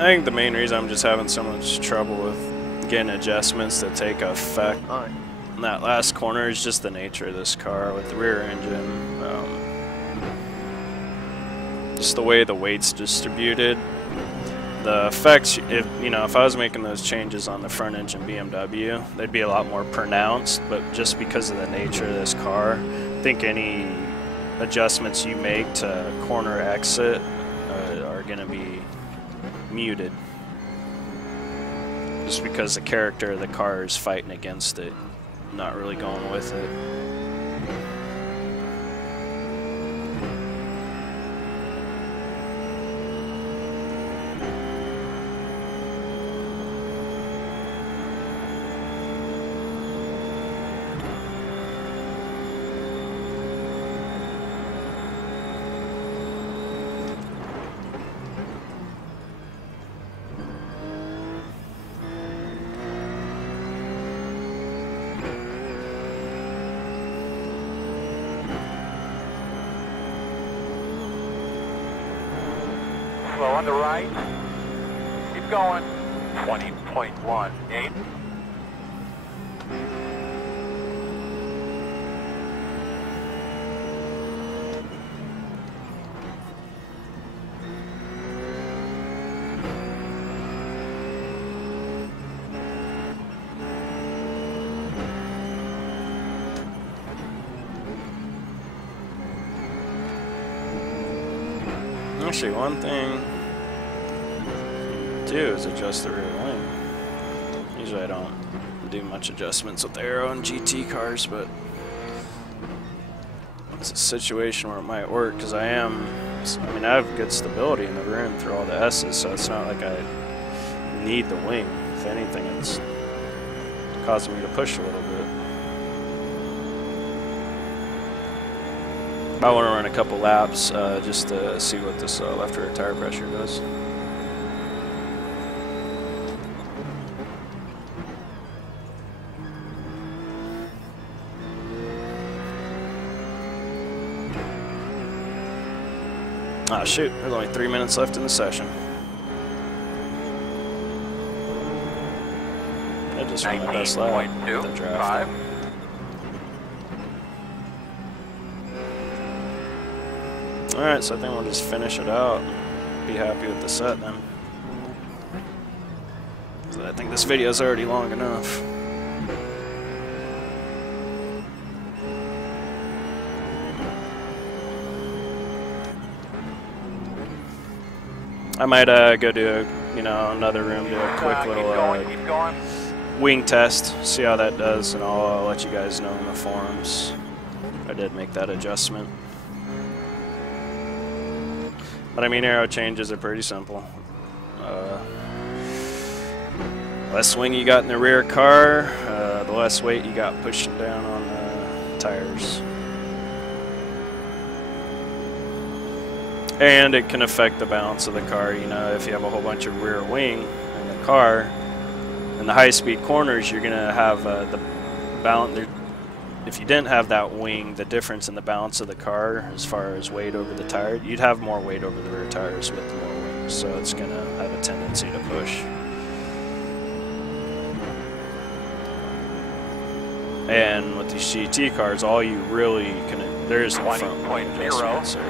think the main reason I'm just having so much trouble with getting adjustments to take effect in that last corner is just the nature of this car with the rear engine. Just the way the weight's distributed. The effects, if I was making those changes on the front engine BMW, they'd be a lot more pronounced, but just because of the nature of this car, I think any adjustments you make to corner exit are going to be muted. Just because the character of the car is fighting against it, not really going with it. Slow on the right. Keep going. 20.18. Actually, one thing to do is adjust the rear wing. Usually I don't do much adjustments with the aero and GT cars, but it's a situation where it might work because I have good stability in the rear end through all the S's, so it's not like I need the wing. If anything, it's causing me to push a little bit. I want to run a couple laps just to see what this left rear tire pressure does. Ah, shoot, there's only 3 minutes left in the session. I just ran my best lap at the draft. Alright, so I think we'll just finish it out and be happy with the set then. So I think this video is already long enough. I might go do another room, do a quick little wing test, see how that does, and I'll let you guys know in the forums if I did make that adjustment. But I mean, aero changes are pretty simple. Less swing you got in the rear car, the less weight you got pushing down on the tires. And it can affect the balance of the car. If you have a whole bunch of rear wing in the car, in the high-speed corners, you're going to have the balance. If you didn't have that wing, the difference in the balance of the car as far as weight over the tire, you'd have more weight over the rear tires with more wings, so it's going to have a tendency to push. And with these GT cars, all you really can, there is no front wing adjustments or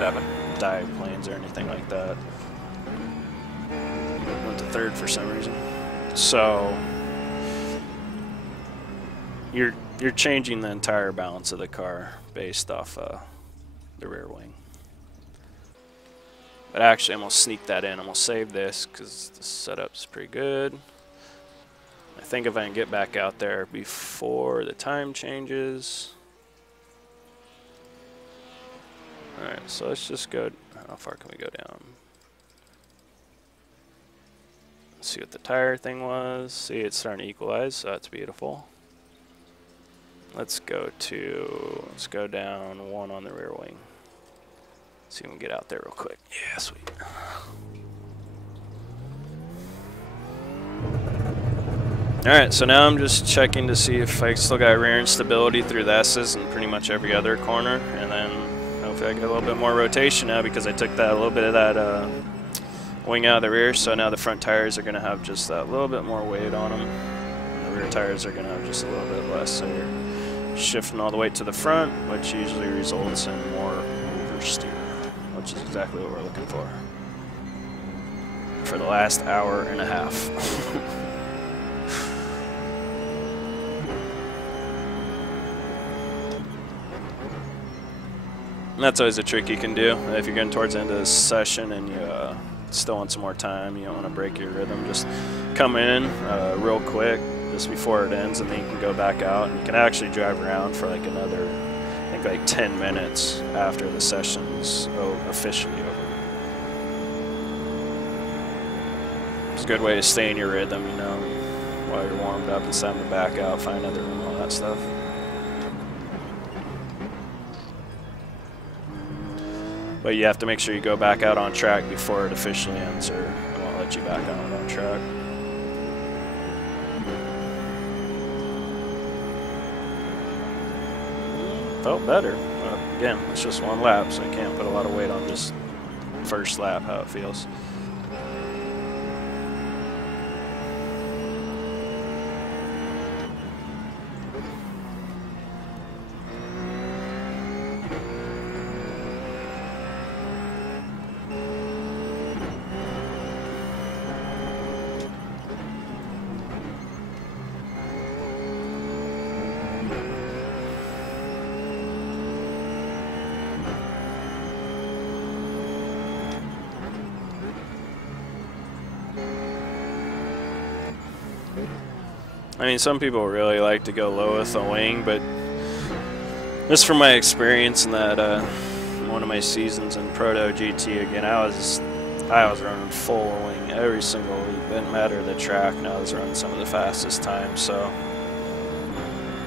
dive planes or anything like that. Went to third for some reason. So you're changing the entire balance of the car based off the rear wing. But actually, I'm going to sneak that in. I'm going to save this because the setup's pretty good. I think if I can get back out there before the time changes. Alright, so let's just go. How far can we go down? Let's see what the tire thing was. See, it's starting to equalize, so that's beautiful. Let's go down 1 on the rear wing. See if we can get out there real quick. Yeah, sweet. Alright, so now I'm just checking to see if I still got rear instability through the S's and pretty much every other corner, and then hopefully I get a little bit more rotation now because I took that a little bit of that wing out of the rear, so now the front tires are going to have just that little bit more weight on them, and the rear tires are going to have just a little bit less. So you're shifting all the way to the front, which usually results in more oversteer, which is exactly what we're looking for the last hour and a half. And that's always a trick you can do if you're getting towards the end of the session and you still want some more time. You don't want to break your rhythm. Just come in real quick just before it ends, and then you can go back out. And you can actually drive around for like another, I think like 10 minutes after the session's officially over. It's a good way to stay in your rhythm, you know, while you're warmed up. It's time to back out, find another room, all that stuff. But you have to make sure you go back out on track before it officially ends, or it won't let you back out on track. Felt better. Again, it's just one lap, so I can't put a lot of weight on just first lap, how it feels. I mean, some people really like to go low with the wing, but just from my experience in that one of my seasons in Proto GT, again, I was running full wing every single week. Didn't matter the track, and I was running some of the fastest times, so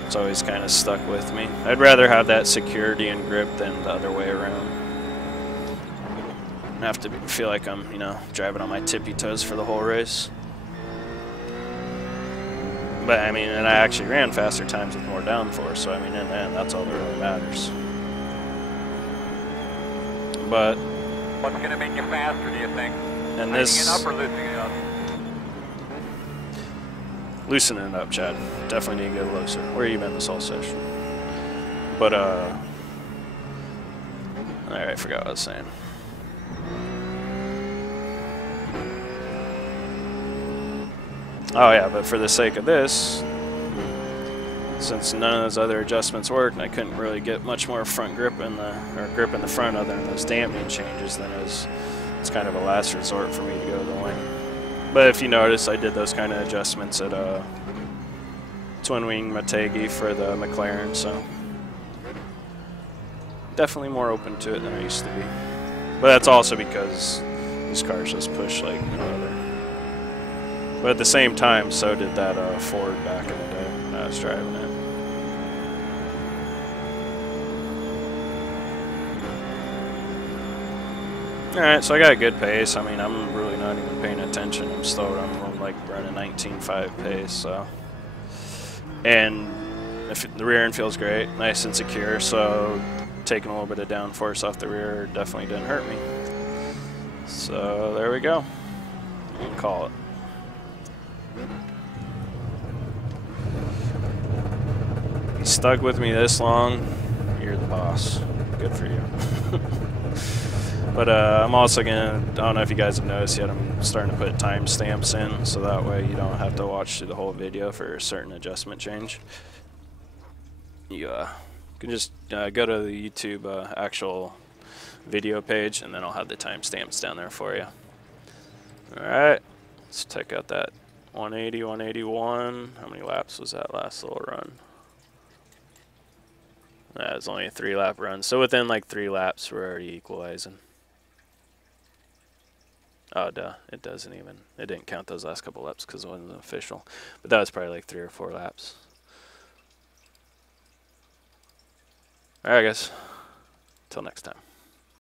it's always kind of stuck with me. I'd rather have that security and grip than the other way around. I have to feel like I'm, you know, driving on my tippy toes for the whole race. But I mean, and I actually ran faster times with more downforce, so I mean, in the end, that's all that really matters. But what's going to make you faster, do you think? And this, tightening it up or loosening it up? Loosening it up, Chad. Definitely need to get looser. Where you been this whole session? But alright, I forgot what I was saying. Oh yeah, but for the sake of this, since none of those other adjustments worked, and I couldn't really get much more front grip in the front other than those dampening changes, then it's kind of a last resort for me to go to the wing. But if you notice, I did those kind of adjustments at twin wing Mategi for the McLaren, so definitely more open to it than I used to be. But that's also because these cars just push like no other. But at the same time, so did that Ford back in the day when I was driving it. Alright, so I got a good pace. I mean, I'm really not even paying attention. I'm like running 19.5 pace, so. And the rear end feels great, nice and secure, so taking a little bit of downforce off the rear definitely didn't hurt me. So there we go. We'll call it. You stuck with me this long, you're the boss. Good for you. But I'm also gonna, I don't know if you guys have noticed yet, I'm starting to put timestamps in, so that way you don't have to watch through the whole video for a certain adjustment change. You can just go to the YouTube actual video page, and then I'll have the timestamps down there for you. Alright, let's check out that 180, 181. How many laps was that last little run? That was only a 3-lap run, so within like 3 laps we're already equalizing. Oh duh, it didn't count those last couple laps because it wasn't official. But that was probably like 3 or 4 laps. Alright guys, till next time.